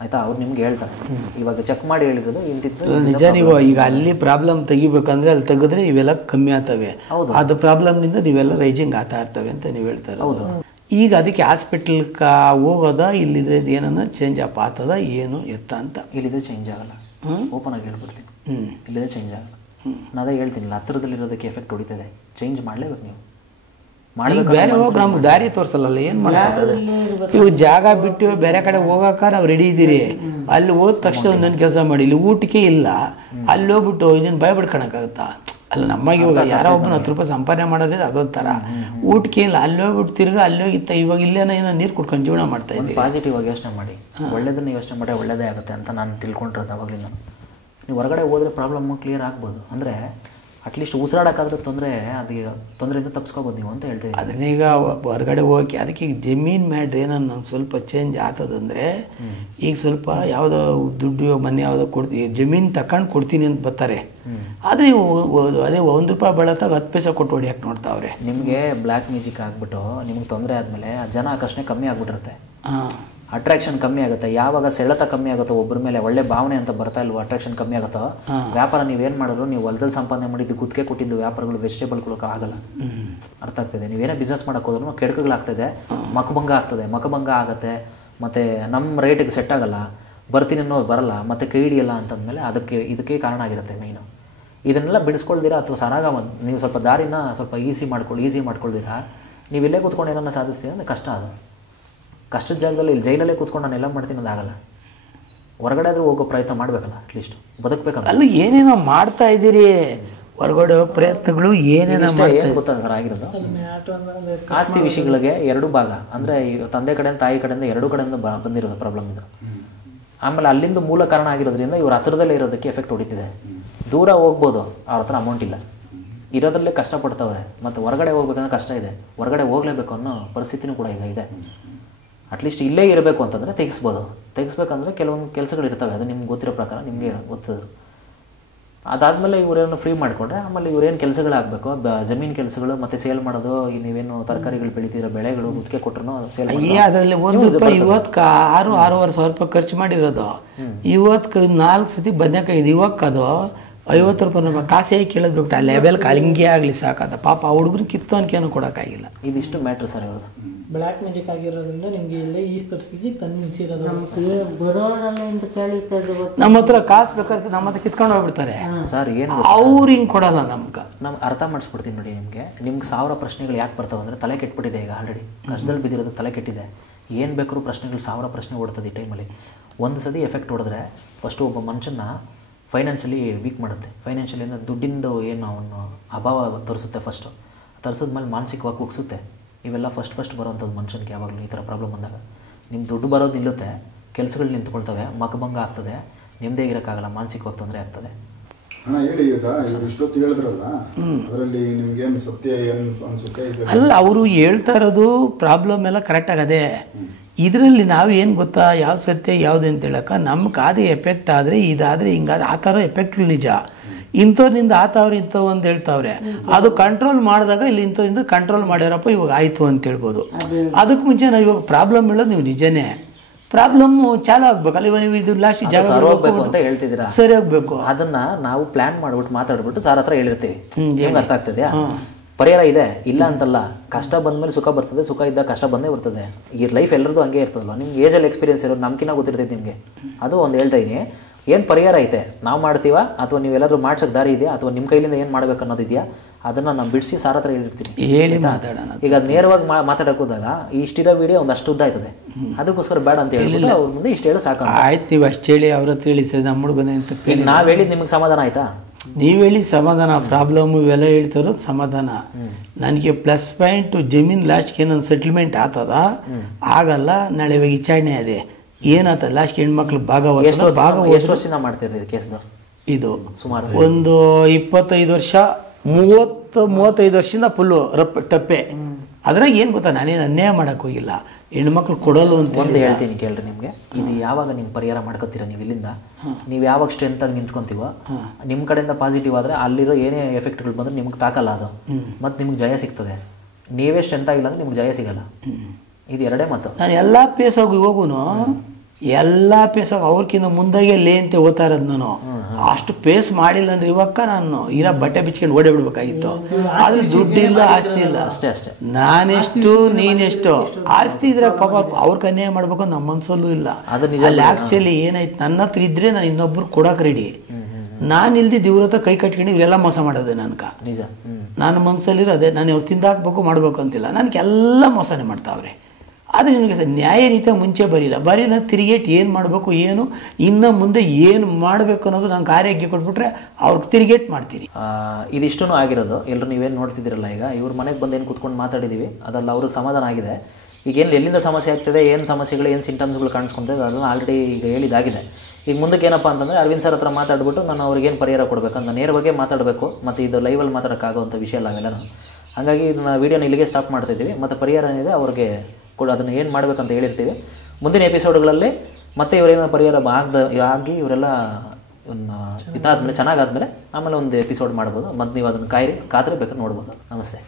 ಆಯಿತಾ? ಅವ್ರು ನಿಮ್ಗೆ ಹೇಳ್ತಾರೆ. ಇವಾಗ ಚೆಕ್ ಮಾಡಿ ಹೇಳಿರೋದು ಇಂತಿದ್ದು ನಿಜ. ನೀವು ಈಗ ಅಲ್ಲಿ ಪ್ರಾಬ್ಲಮ್ ತೆಗಿಬೇಕಂದ್ರೆ ಅಲ್ಲಿ ತೆಗೆದ್ರೆ ಇವೆಲ್ಲ ಕಮ್ಮಿ ಆಗ್ತವೆ. ಅದು ಪ್ರಾಬ್ಲಮ್ನಿಂದ ನೀವೆಲ್ಲ ರೈಜಿಂಗ್ ಆಗ್ತಾ ಇರ್ತವೆ ಅಂತ ನೀವು ಹೇಳ್ತಾರೆ. ಹೌದು. ಈಗ ಅದಕ್ಕೆ ಹಾಸ್ಪಿಟ್ಲ್ಗೆ ಹೋಗೋದ ಇಲ್ಲಿದ್ರೆ ಏನನ್ನ ಚೇಂಜ್ ಅಪ್ ಆಗ್ತದ ಏನು ಎತ್ತ ಅಂತ? ಇಲ್ಲಿದೆ ಚೇಂಜ್ ಆಗಲ್ಲ. ಓಪನ್ ಆಗಿ ಹೇಳ್ಬಿಡ್ತೀನಿ. ಇಲ್ಲಿದೆ ಚೇಂಜ್ ಆಗಲ್ಲ. ನಾನು ಅದೇ ಹೇಳ್ತೀನಿ, ಹತ್ತಿರದಲ್ಲಿರೋದಕ್ಕೆ ಎಫೆಕ್ಟ್ ಹೊಡಿತದೆ. ಚೇಂಜ್ ಮಾಡಲೇಬೇಕು ನೀವು. ಬೇರೆ ಹೋಗಿ ನಮ್ಗೆ ದಾರಿ ತೋರಿಸಲ್ಲ. ಏನು ಮಾಡೋದು? ಇವು ಜಾಗ ಬಿಟ್ಟು ಬೇರೆ ಕಡೆ ಹೋಗೋಕಾರ ನಾವು ರೆಡಿ ಇದ್ದೀರಿ. ಅಲ್ಲಿ ಹೋದ ತಕ್ಷಣ ನನ್ನ ಕೆಲಸ ಮಾಡಿ. ಇಲ್ಲಿ ಊಟಕ್ಕೆ ಇಲ್ಲ, ಅಲ್ಲಿ ಹೋಗ್ಬಿಟ್ಟು ಇದನ್ನು ಭಯ ಬಿಡ್ಕೊಳಕ್ಕಾಗತ್ತಾ? ಅಲ್ಲ, ನಮಗೆ ಇವಾಗ ಯಾರೋ ಒಬ್ಬನ 10 ರೂಪಾಯಿ ಸಂಪಾದನೆ ಮಾಡೋದ್ರೆ ಅದೊಂಥರ. ಊಟಕ್ಕೆ ಇಲ್ಲ, ಅಲ್ಲಿ ಹೋಗ್ಬಿಟ್ಟು ತಿರ್ಗಿ ಅಲ್ಲಿ ಹೋಗಿತ್ತ. ಇವಾಗ ಇಲ್ಲೇನೋ ಏನೋ ನೀರು ಕುಡ್ಕೊಂಡು ಜೀವನ ಮಾಡ್ತಾ ಇದ್ದೀವಿ. ಪಾಸಿಟಿವ್ ಆಗಿ ಯೋಚನೆ ಮಾಡಿ, ಒಳ್ಳೇದನ್ನು ಯೋಚನೆ ಮಾಡಿ ಒಳ್ಳೇದೇ ಆಗುತ್ತೆ ಅಂತ ನಾನು ತಿಳ್ಕೊಂಡಿರೋದು ಅವಾಗಲಿಂದ. ನೀವು ಹೊರಗಡೆ ಹೋದರೆ ಪ್ರಾಬ್ಲಮ್ಮು ಕ್ಲಿಯರ್ ಆಗ್ಬೋದು. ಅಂದರೆ ಅಟ್ಲೀಸ್ಟ್ ಉಸಿರಾಡೋಕ್ಕಾದ್ರೆ ತೊಂದರೆಯಿಂದ ತಪ್ಪಿಸ್ಕೋಬೋದು ನೀವು ಅಂತ ಹೇಳ್ತೀವಿ. ಅದನ್ನೀಗ ಹೊರಗಡೆ ಹೋಗಿ ಅದಕ್ಕೆ ಈಗ ಜಮೀನು ಮ್ಯಾಡ್ರಿ ಏನೋ ಸ್ವಲ್ಪ ಚೇಂಜ್ ಆಗ್ತದಂದರೆ, ಈಗ ಸ್ವಲ್ಪ ಯಾವುದೋ ದುಡ್ಡು ಮನೆ ಯಾವುದೋ ಕೊಡ್ತೀವಿ, ಜಮೀನು ತಗೊಂಡು ಕೊಡ್ತೀನಿ ಅಂತ ಬರ್ತಾರೆ. ಆದರೆ ಅದೇ 1 ರೂಪಾಯಿ ಬಳತ್ತಾಗ 10 ಪೈಸೆ ಕೊಟ್ಟು ಹೊಡಿಯಕ್ಕೆ ನೋಡ್ತಾವ್ರೆ. ನಿಮಗೆ ಬ್ಲ್ಯಾಕ್ ಮ್ಯಾಜಿಕ್ ಆಗಿಬಿಟ್ಟು ನಿಮ್ಗೆ ತೊಂದರೆ ಆದಮೇಲೆ ಜನ ಆಕರ್ಷಣೆ ಕಮ್ಮಿ ಆಗಿಬಿಟ್ಟಿರುತ್ತೆ. ಅಟ್ರಾಕ್ಷನ್ ಕಮ್ಮಿ ಆಗುತ್ತೆ. ಯಾವಾಗ ಸೆಳೆತ ಕಮ್ಮಿ ಆಗುತ್ತೋ, ಒಬ್ಬರ ಮೇಲೆ ಒಳ್ಳೆ ಭಾವನೆ ಅಂತ ಬರ್ತಾ ಇಲ್ವೋ, ಅಟ್ರಾಕ್ಷನ್ ಕಮ್ಮಿ ಆಗುತ್ತೋ, ವ್ಯಾಪಾರ ನೀವೇನು ಮಾಡಿದ್ರು, ನೀವು ಹೊಲದಲ್ಲಿ ಸಂಪಾದನೆ ಮಾಡಿದ್ದು ಗುತ್ತಿಗೆ ಕೊಟ್ಟಿದ್ದು ವ್ಯಾಪಾರಗಳು ವೆಜಿಟೇಬಲ್ಗಳು ಆಗಲ್ಲ. ಅರ್ಥ ಆಗ್ತದೆ? ನೀವೇನೇ ಬಿಸ್ನೆಸ್ ಮಾಡೋಕೆ ಹೋದ್ರೂ ಕೆಡಕುಗಳಾಗ್ತದೆ, ಮಕಭಂಗ ಆಗುತ್ತೆ. ಮತ್ತು ನಮ್ಮ ರೇಟಿಗೆ ಸೆಟ್ ಆಗಲ್ಲ, ಬರ್ತೀನಿ ಅನ್ನೋದು ಬರಲ್ಲ, ಮತ್ತು ಕೈ ಹಿಡಿಯಲ್ಲ ಅಂತಂದಮೇಲೆ ಇದಕ್ಕೆ ಕಾರಣ ಆಗಿರುತ್ತೆ ಮೇಯ್ನು. ಇದನ್ನೆಲ್ಲ ಬಿಡಿಸ್ಕೊಳ್ದಿರಾ ಅಥವಾ ಸರಾಗ ನೀವು ಸ್ವಲ್ಪ ದಾರಿನ ಸ್ವಲ್ಪ ಈಸಿ ಮಾಡ್ಕೊಳ್ದಿರಾ ನೀವು ಇಲ್ಲೇ ಕೂತ್ಕೊಂಡು ಏನನ್ನ ಸಾಧಿಸ್ತೀರ ಅಂದರೆ ಕಷ್ಟ. ಅದು ಕಷ್ಟದ ಜಾಗದಲ್ಲಿ ಇಲ್ಲಿ ಜೈಲಲ್ಲೇ ಕೂತ್ಕೊಂಡು ನಾನು ಎಲ್ಲ ಮಾಡ್ತೀನಿ ಅದಾಗಲ್ಲ. ಹೊರಗಡೆ ಆದರೂ ಹೋಗೋ ಪ್ರಯತ್ನ ಮಾಡಬೇಕಲ್ಲ, ಅಟ್ಲೀಸ್ಟ್ ಬದುಕಬೇಕಲ್ಲ. ಅಲ್ಲ, ಏನೇನೋ ಮಾಡ್ತಾ ಇದ್ದೀರಿ, ಹೊರಗಡೆ ಹೋಗೋ ಪ್ರಯತ್ನಗಳು ಏನೇನೋ ಗೊತ್ತಾಗ ಆಗಿರೋದು. ಆಸ್ತಿ ವಿಷಯಗಳಿಗೆ 2 ಭಾಗ ಅಂದರೆ ತಂದೆ ಕಡೆಯಿಂದ ತಾಯಿ ಕಡೆಯಿಂದ 2 ಕಡೆಯಿಂದ ಬಂದಿರೋದು ಪ್ರಾಬ್ಲಮ್ ಇದು. ಆಮೇಲೆ ಅಲ್ಲಿಂದ ಮೂಲ ಕಾರಣ ಆಗಿರೋದ್ರಿಂದ ಇವ್ರ ಹತ್ರದಲ್ಲೇ ಇರೋದಕ್ಕೆ ಎಫೆಕ್ಟ್ ಹೊಡಿತಿದೆ. ದೂರ ಹೋಗ್ಬೋದು, ಅವ್ರ ಹತ್ರ ಅಮೌಂಟ್ ಇಲ್ಲ, ಇರೋದ್ರಲ್ಲೇ ಕಷ್ಟಪಡ್ತವ್ರೆ. ಮತ್ತು ಹೊರಗಡೆ ಹೋಗ್ಬೇಕಂದ್ರೆ ಕಷ್ಟ ಇದೆ, ಹೊರಗಡೆ ಹೋಗಲೇಬೇಕು ಅನ್ನೋ ಪರಿಸ್ಥಿತಿನೂ ಕೂಡ ಈಗ ಇದೆ. ಅಟ್ಲೀಸ್ಟ್ ಇಲ್ಲೇ ಇರಬೇಕು ಅಂತಂದರೆ ತೆಗಿಸ್ಬೇಕಂದ್ರೆ ಕೆಲವೊಂದು ಕೆಲಸಗಳಿರ್ತವೆ, ಅದು ನಿಮ್ಗೆ ಗೊತ್ತಿರೋ ಪ್ರಕಾರ ನಿಮಗೆ ಗೊತ್ತದು. ಅದಾದಮೇಲೆ ಇವರೇನು ಫ್ರೀ ಮಾಡಿಕೊಂಡ್ರೆ ಆಮೇಲೆ ಇವರೇನು ಕೆಲಸಗಳಾಗಬೇಕು, ಜಮೀನು ಕೆಲಸಗಳು ಮತ್ತು ಸೇಲ್ ಮಾಡೋದು, ನೀವೇನು ತರಕಾರಿಗಳು ಬೆಳಿತೀರೋ ಬೆಳೆಗಳು ಗುತ್ತಿಗೆ ಕೊಟ್ಟರು ಸೇಲ್ ಮಾಡಿ. ಅದರಲ್ಲಿ 1 ರೂಪಾಯಿ ಇವತ್ತು 6-6.5 ಸಾವಿರ ರೂಪಾಯಿ ಖರ್ಚು ಮಾಡಿರೋದು, ಇವತ್ತು 4 ಸತಿ ಬದನೆಕಾಯಿ ಇದೆ. ಇವಕ್ಕದು 50 ರೂಪಾಯಿ ಕಾಸೇ ಕೇಳೋದ್ಬಿಟ್ಟು ಆ ಲೆವೆಲ್ ಹಿಂಗೆ ಆಗಲಿ ಸಾಕದ. ಪಾಪ ಆ ಹುಡುಗರು ಕಿತ್ತು ಅನ್ಕೇನು ಕೊಡೋಕ್ಕಾಗಿಲ್ಲ. ಇದಿಷ್ಟು ಮ್ಯಾಟ್ರ್ ಸರ್ ಇರೋದು. ಬ್ಲ್ಯಾಕ್ ಮ್ಯಾಜಿಕ್ ಆಗಿರೋದ್ರಿಂದ ನಿಮಗೆ ಇಲ್ಲೇ ಈ ಪರಿಸ್ಥಿತಿ ತಂದು ನಿಲ್ಸಿರೋದು. ನಮ್ಮ ಹತ್ರ ಕಾಸು ಬೇಕಾದ್ರೆ ನಮ್ಮ ಹತ್ರ ಕಿತ್ಕೊಂಡು ಹೋಗ್ಬಿಡ್ತಾರೆ ಸರ್. ಏನು ಅವ್ರು ಹಿಂಗೆ ಕೊಡಲ್ಲ ನಮ್ಗೆ. ಅರ್ಥ ಮಾಡಿಸ್ಬಿಡ್ತೀನಿ ನೋಡಿ ನಿಮಗೆ. 1000 ಪ್ರಶ್ನೆಗಳು ಯಾಕೆ ಬರ್ತಾವೆ ಅಂದರೆ ತಲೆ ಕೆಟ್ಬಿಟ್ಟಿದೆ. ಈಗ ಆಲ್ರೆಡಿ ಕಷ್ಟದಲ್ಲಿ ಬಿದ್ದಿರೋದು ತಲೆ ಕೆಟ್ಟಿದೆ. ಏನು ಬೇಕಾದ್ರೂ ಪ್ರಶ್ನೆಗಳು 1000 ಪ್ರಶ್ನೆ ಓಡ್ತದೆ ಈ ಟೈಮಲ್ಲಿ. ಒಂದು ಸತಿ ಎಫೆಕ್ಟ್ ಹೊಡೆದ್ರೆ ಫಸ್ಟು ಒಬ್ಬ ಮನುಷ್ಯನ ಫೈನಾನ್ಷಿಯಲಿ ವೀಕ್ ಮಾಡುತ್ತೆ. ಫೈನಾನ್ಷಿಯಲಿ ಅಂದರೆ ದುಡ್ಡಿಂದು ಏನು ಅವನು ಅಭಾವ ತೋರಿಸುತ್ತೆ. ಫಸ್ಟು ತರಿಸಿದ್ಮೇಲೆ ಮಾನಸಿಕವಾಗಿ ಕುಗ್ಸುತ್ತೆ. ಇವೆಲ್ಲ ಫಸ್ಟ್ ಬರೋವಂಥದ್ದು ಮನುಷ್ಯನಿಗೆ. ಯಾವಾಗಲೂ ಈ ಥರ ಪ್ರಾಬ್ಲಮ್ ಬಂದಾಗ ನಿಮ್ಮ ದುಡ್ಡು ಬರೋದು ನಿಲ್ಲುತ್ತೆ, ಕೆಲಸಗಳು ನಿಂತ್ಕೊಳ್ತವೆ, ಮಕಭಂಗ ಆಗ್ತದೆ, ನಿಮ್ಮದೇ ಇರೋಕ್ಕಾಗಲ್ಲ, ಮಾನಸಿಕವಾಗಿ ತೊಂದರೆ ಆಗ್ತದೆ. ಹೇಳಿ, ಈಗ ಇಷ್ಟೊತ್ತು ಹೇಳಿದ್ರಲ್ಲ, ಅದರಲ್ಲಿ ನಿಮ್ಗೇನು ಸತ್ಯ ಏನು ಅನಿಸುತ್ತೆ? ಅಲ್ಲ, ಅವರು ಹೇಳ್ತಾ ಇರೋದು ಪ್ರಾಬ್ಲಮ್ ಎಲ್ಲ ಕರೆಕ್ಟಾಗಿ ಅದೇ. ಇದರಲ್ಲಿ ನಾವು ಏನು ಗೊತ್ತಾ, ಯಾವ್ದು ಸತ್ಯ ಯಾವುದು ಅಂತ ಹೇಳಕ್ಕೆ, ನಮ್ಗೆ ಅದೇ ಎಫೆಕ್ಟ್ ಆದರೆ ಇದಾದರೆ ಹಿಂಗಾದ್ರೆ ಆ ಥರ ಎಫೆಕ್ಟ್ಗಳು ನಿಜ. ಇಂಥವ್ರಿಂದ ಆತವ್ರು ಇಂಥವು ಅಂತ ಹೇಳ್ತಾವ್ರೆ. ಅದು ಕಂಟ್ರೋಲ್ ಮಾಡಿದಾಗ ಇಲ್ಲಿ ಇಂಥದಿಂದ ಕಂಟ್ರೋಲ್ ಮಾಡ್ಯಾರಪ್ಪ ಇವಾಗ ಆಯಿತು ಅಂತ ಹೇಳ್ಬೋದು. ಅದಕ್ಕೆ ಮುಂಚೆ ನಾವು ಇವಾಗ ಪ್ರಾಬ್ಲಮ್ ಹೇಳೋದು ನೀವು ನಿಜನೇ. ಪ್ರಾಬ್ಲಮ್ಮು ಚಾಲು ಆಗ್ಬೇಕಲ್ಲ. ಇವಾಗ ನೀವು ಇದು ಲಾಸ್ಟ್ ಜಾಗ ಹೋಗ್ಬೇಕು ಅಂತ ಹೇಳ್ತಿದ್ದೀರಾ, ಸರಿ ಹೋಗ್ಬೇಕು. ಅದನ್ನ ನಾವು ಪ್ಲಾನ್ ಮಾಡ್ಬಿಟ್ಟು ಮಾತಾಡ್ಬಿಟ್ಟು ಸಾರ್ ಹತ್ರ ಹೇಳಿರ್ತೀವಿ. ನಿಮ್ಗೆ ಅರ್ಥ ಆಗ್ತದೆಯಾ? ಪರಿಹಾರ ಇದೆ, ಇಲ್ಲ ಅಂತಲ್ಲ. ಕಷ್ಟ ಬಂದಮೇಲೆ ಸುಖ ಬರ್ತದೆ, ಸುಖ ಇದ್ದಾಗ ಕಷ್ಟ ಬಂದೇ ಬರ್ತದೆ. ಈ ಲೈಫ್ ಎಲ್ಲರದು ಹಂಗೆ ಇರ್ತದಲ್ವ. ನಿಮ್ಗೆ ಏಜಲ್ಲಿ ಎಕ್ಸ್ಪೀರಿಯನ್ಸ್ ಇರೋದು ನಮ್ಕಿನ್ನ ಗೊತ್ತಿರ್ತೈತೆ ನಿಮಗೆ. ಅದು ಒಂದು ಹೇಳ್ತಾ ಇದ್ದೀನಿ. ಏನು ಪರಿಹಾರ ಐತೆ ನಾವು ಮಾಡ್ತೀವಾ ಅಥವಾ ನೀವೆಲ್ಲರೂ ಮಾಡ್ಸೋಕ್ಕೆ ದಾರಿ ಇದೆಯಾ ಅಥವಾ ನಿಮ್ಮ ಕೈಲಿಂದ ಏನು ಮಾಡಬೇಕು ಅನ್ನೋದಿದೆಯಾ ಅದನ್ನು ನಾನು ಬಿಡಿಸಿ ಸಾರ್ ಹತ್ರ ಹೇಳಿರ್ತೀನಿ. ಹೇಳಿ ಮಾತಾಡೋಣ. ಈಗ ನೇರವಾಗಿ ಮಾತಾಡಕ್ಕೆ ಹೋದಾಗ ಇಷ್ಟಿರೋ ವಿಡಿಯೋ ಒಂದಷ್ಟು ಉದ್ದ ಆಯ್ತದೆ, ಅದಕ್ಕೋಸ್ಕರ ಬೇಡ ಅಂತ ಹೇಳಿಲ್ಲ. ಅವ್ರ ಮುಂದೆ ಇಷ್ಟು ಹೇಳಿ ಸಾಕು. ಆಯ್ತು, ನೀವು ಅಷ್ಟು ಹೇಳಿ ಅವ್ರ ಹತ್ರ ಹೇಳಿ ಸರ್, ನಮ್ಮ ಹುಡುಗನೇ ಅಂತ ಈಗ ನಾವು ಹೇಳಿದ್ದು ನಿಮಗೆ ಸಮಾಧಾನ ಆಯ್ತಾ? ನೀವು ಹೇಳಿ ಸಮಾಧಾನ, ಪ್ರಾಬ್ಲಮ್ ಇವೆಲ್ಲ ಹೇಳ್ತಾರೋದು ಸಮಾಧಾನ. ನನಗೆ ಪ್ಲಸ್ ಪಾಯಿಂಟ್ ಜಮೀನು ಲಾಸ್ಟ್ಗೆ ಏನೊಂದು ಸೆಟ್ಲ್ಮೆಂಟ್ ಆಗ್ತದ, ಆಗಲ್ಲ. ನಾಳೆ ಇವಾಗ ವಿಚಾರಣೆ ಅದೇ ಏನಾಗ್ತದೆ ಲಾಸ್ಟ್ಗೆ ಹೆಣ್ಮಕ್ಳು ಎಷ್ಟು ವರ್ಷದಿಂದ ಮಾಡ್ತಿರ್ರಿ ಕೇಸ್ದು? ಇದು ಸುಮಾರು ಒಂದು 25 ವರ್ಷ, 30-35 ವರ್ಷದಿಂದ ಫುಲ್ಲು ಟಪ್ಪೆ. ಅದ್ರಾಗ ಏನು ಗೊತ್ತಾ, ನಾನೇನು ಅನ್ಯಾಯ ಮಾಡೋಕ್ಕೆ ಹೋಗಿಲ್ಲ, ಹೆಣ್ಮಕ್ಳು ಕೊಡೋಲ್ಲ ಅಂತ ಒಂದು ಹೇಳ್ತೀನಿ ಕೇಳ್ರಿ ನಿಮಗೆ. ಇದು ಯಾವಾಗ ನೀವು ಪರಿಹಾರ ಮಾಡ್ಕೊತೀರ, ನೀವು ಇಲ್ಲಿಂದ ನೀವು ಯಾವಾಗ ಸ್ಟ್ರೆಂತಾಗಿ ನಿಂತ್ಕೊಂತೀವೋ, ನಿಮ್ಮ ಕಡೆಯಿಂದ ಪಾಸಿಟಿವ್ ಆದರೆ ಅಲ್ಲಿರೋ ಏನೇ ಎಫೆಕ್ಟ್ಗಳು ಬಂದರೆ ನಿಮ್ಗೆ ತಾಕಲ್ಲ ಅದು, ಮತ್ತು ನಿಮ್ಗೆ ಜಯ ಸಿಗ್ತದೆ. ನೀವೇ ಸ್ಟ್ರೆಂತ್ ಆಗಿಲ್ಲ ಅಂದರೆ ನಿಮ್ಗೆ ಜಯ ಸಿಗಲ್ಲ. ಇದು ಎರಡೇ ಮಾತು. ನಾನು ಎಲ್ಲ ಪೇಸಾಗಿ ಹೋಗು, ಎಲ್ಲ ಪೇಸಾಗಿ ಅವ್ರಕ್ಕಿಂತ ಮುಂದಾಗೆ ಲೇ ಅಂತ ಓದ್ತಾ ಇರೋದು ನಾನು. ಅಷ್ಟು ಪೇಸ್ ಮಾಡಿಲ್ಲ ಅಂದ್ರೆ ಇವಾಗ ನಾನು ಇರೋ ಬಟ್ಟೆ ಬಿಚ್ಕೊಂಡು ಓಡೇ ಬಿಡ್ಬೇಕಾಗಿತ್ತು. ಆದ್ರೆ ದುಡ್ಡಿಲ್ಲ, ಆಸ್ತಿ ಇಲ್ಲ. ಅಷ್ಟೇ. ನಾನೆಷ್ಟು ನೀನೆಷ್ಟು ಆಸ್ತಿ ಇದ್ರೆ ಪಾಪ ಅವ್ರಿಗೆ ಅನ್ಯಾಯ ಮಾಡ್ಬೇಕು ನಮ್ಮ ಮನ್ಸಲ್ಲೂ ಇಲ್ಲ. ಅಲ್ಲಿ ಆಕ್ಚುಲಿ ಏನಾಯ್ತು, ನನ್ನ ಹತ್ರ ಇದ್ರೆ ನಾನು ಇನ್ನೊಬ್ರು ಕೊಡಕ್ಕೆ ರೆಡಿ. ನಾನು ಇಲ್ದಿದ್ದು ಇವ್ರ ಹತ್ರ ಕೈ ಕಟ್ಕೊಂಡು ಇವರೆಲ್ಲ ಮೋಸ ಮಾಡೋದೆ ನನ್ಕ. ನಿಜ. ನನ್ನ ಮನ್ಸಲ್ಲಿರೋದೆ, ನಾನು ಇವ್ರು ತಿಂದಾಕ್ಬೇಕು ಮಾಡ್ಬೇಕು ಅಂತಿಲ್ಲ, ನನಗೆಲ್ಲ ಮೋಸನೇ ಮಾಡ್ತಾವ್ರೆ. ಆದರೆ ನಿನಗೆ ನ್ಯಾಯ ರೀತಿಯಾಗಿ ಮುಂಚೆ ಬರೀಲ್ಲ ತಿರುಗೇಟ್ ಏನು ಮಾಡಬೇಕು, ಏನು ಇನ್ನು ಮುಂದೆ ಏನು ಮಾಡಬೇಕು ಅನ್ನೋದು ನಂಗೆ ಆರೋಗ್ಯ ಕೊಟ್ಬಿಟ್ರೆ ಅವ್ರಿಗೆ ತಿರುಗೇಟ್ ಮಾಡ್ತೀನಿ. ಇದಿಷ್ಟೂ ಆಗಿರೋದು ಎಲ್ಲರೂ ನೀವೇನು ನೋಡ್ತಿದ್ದೀರಲ್ಲ, ಈಗ ಇವ್ರ ಮನೆಗೆ ಬಂದು ಏನು ಕೂತ್ಕೊಂಡು ಮಾತಾಡಿದ್ದೀವಿ, ಅದೆಲ್ಲ ಅವ್ರಿಗೆ ಸಮಾಧಾನ ಆಗಿದೆ. ಈಗ ಏನು ಎಲ್ಲಿಂದ ಸಮಸ್ಯೆ ಆಗ್ತಿದೆ, ಏನು ಸಮಸ್ಯೆಗಳು, ಏನು ಸಿಂಟಮ್ಸ್ಗಳು ಕಾಣಿಸ್ಕೊಂತಿದೆ, ಅದನ್ನು ಆಲ್ರೆಡಿ ಈಗ ಹೇಳಿದಾಗಿದೆ. ಈಗ ಮುಂದಕ್ಕೆ ಏನಪ್ಪ ಅಂತಂದರೆ ಅರವಿಂದ್ ಸರ್ ಹತ್ರ ಮಾತಾಡ್ಬಿಟ್ಟು ನಾನು ಅವ್ರಿಗೇನು ಪರಿಹಾರ ಕೊಡಬೇಕಂತ ನೇರವಾಗಿ ಮಾತಾಡಬೇಕು. ಮತ್ತು ಇದು ಲೈವಲ್ಲಿ ಮಾತಾಡೋಕ್ಕಾಗೋವಂಥ ವಿಷಯ ಅಲ್ಲ ಅವೆಲ್ಲನೂ. ಹಾಗಾಗಿ ಇದನ್ನು ವೀಡಿಯೋನ ಇಲ್ಲಿಗೆ ಸ್ಟಾಪ್ ಮಾಡ್ತಾಯಿದ್ದೀವಿ. ಮತ್ತು ಪರಿಹಾರ ಏನಿದೆ ಅವ್ರಿಗೆ ಅದನ್ನು ಏನು ಮಾಡಬೇಕಂತ ಹೇಳಿರ್ತೀವಿ. ಮುಂದಿನ ಎಪಿಸೋಡ್ಗಳಲ್ಲಿ ಮತ್ತೆ ಇವರೇನೋ ಪರಿಹಾರ ಆಗಿ ಇವರೆಲ್ಲ ಇದಾದ್ಮೇಲೆ ಚೆನ್ನಾಗಾದ್ಮೇಲೆ ಆಮೇಲೆ ಒಂದು ಎಪಿಸೋಡ್ ಮಾಡ್ಬೋದು. ಮತ್ತು ನೀವು ಅದನ್ನು ಕಾದ್ರೆ ಬೇಕಾದ್ರೆ ನೋಡ್ಬೋದು. ನಮಸ್ತೆ.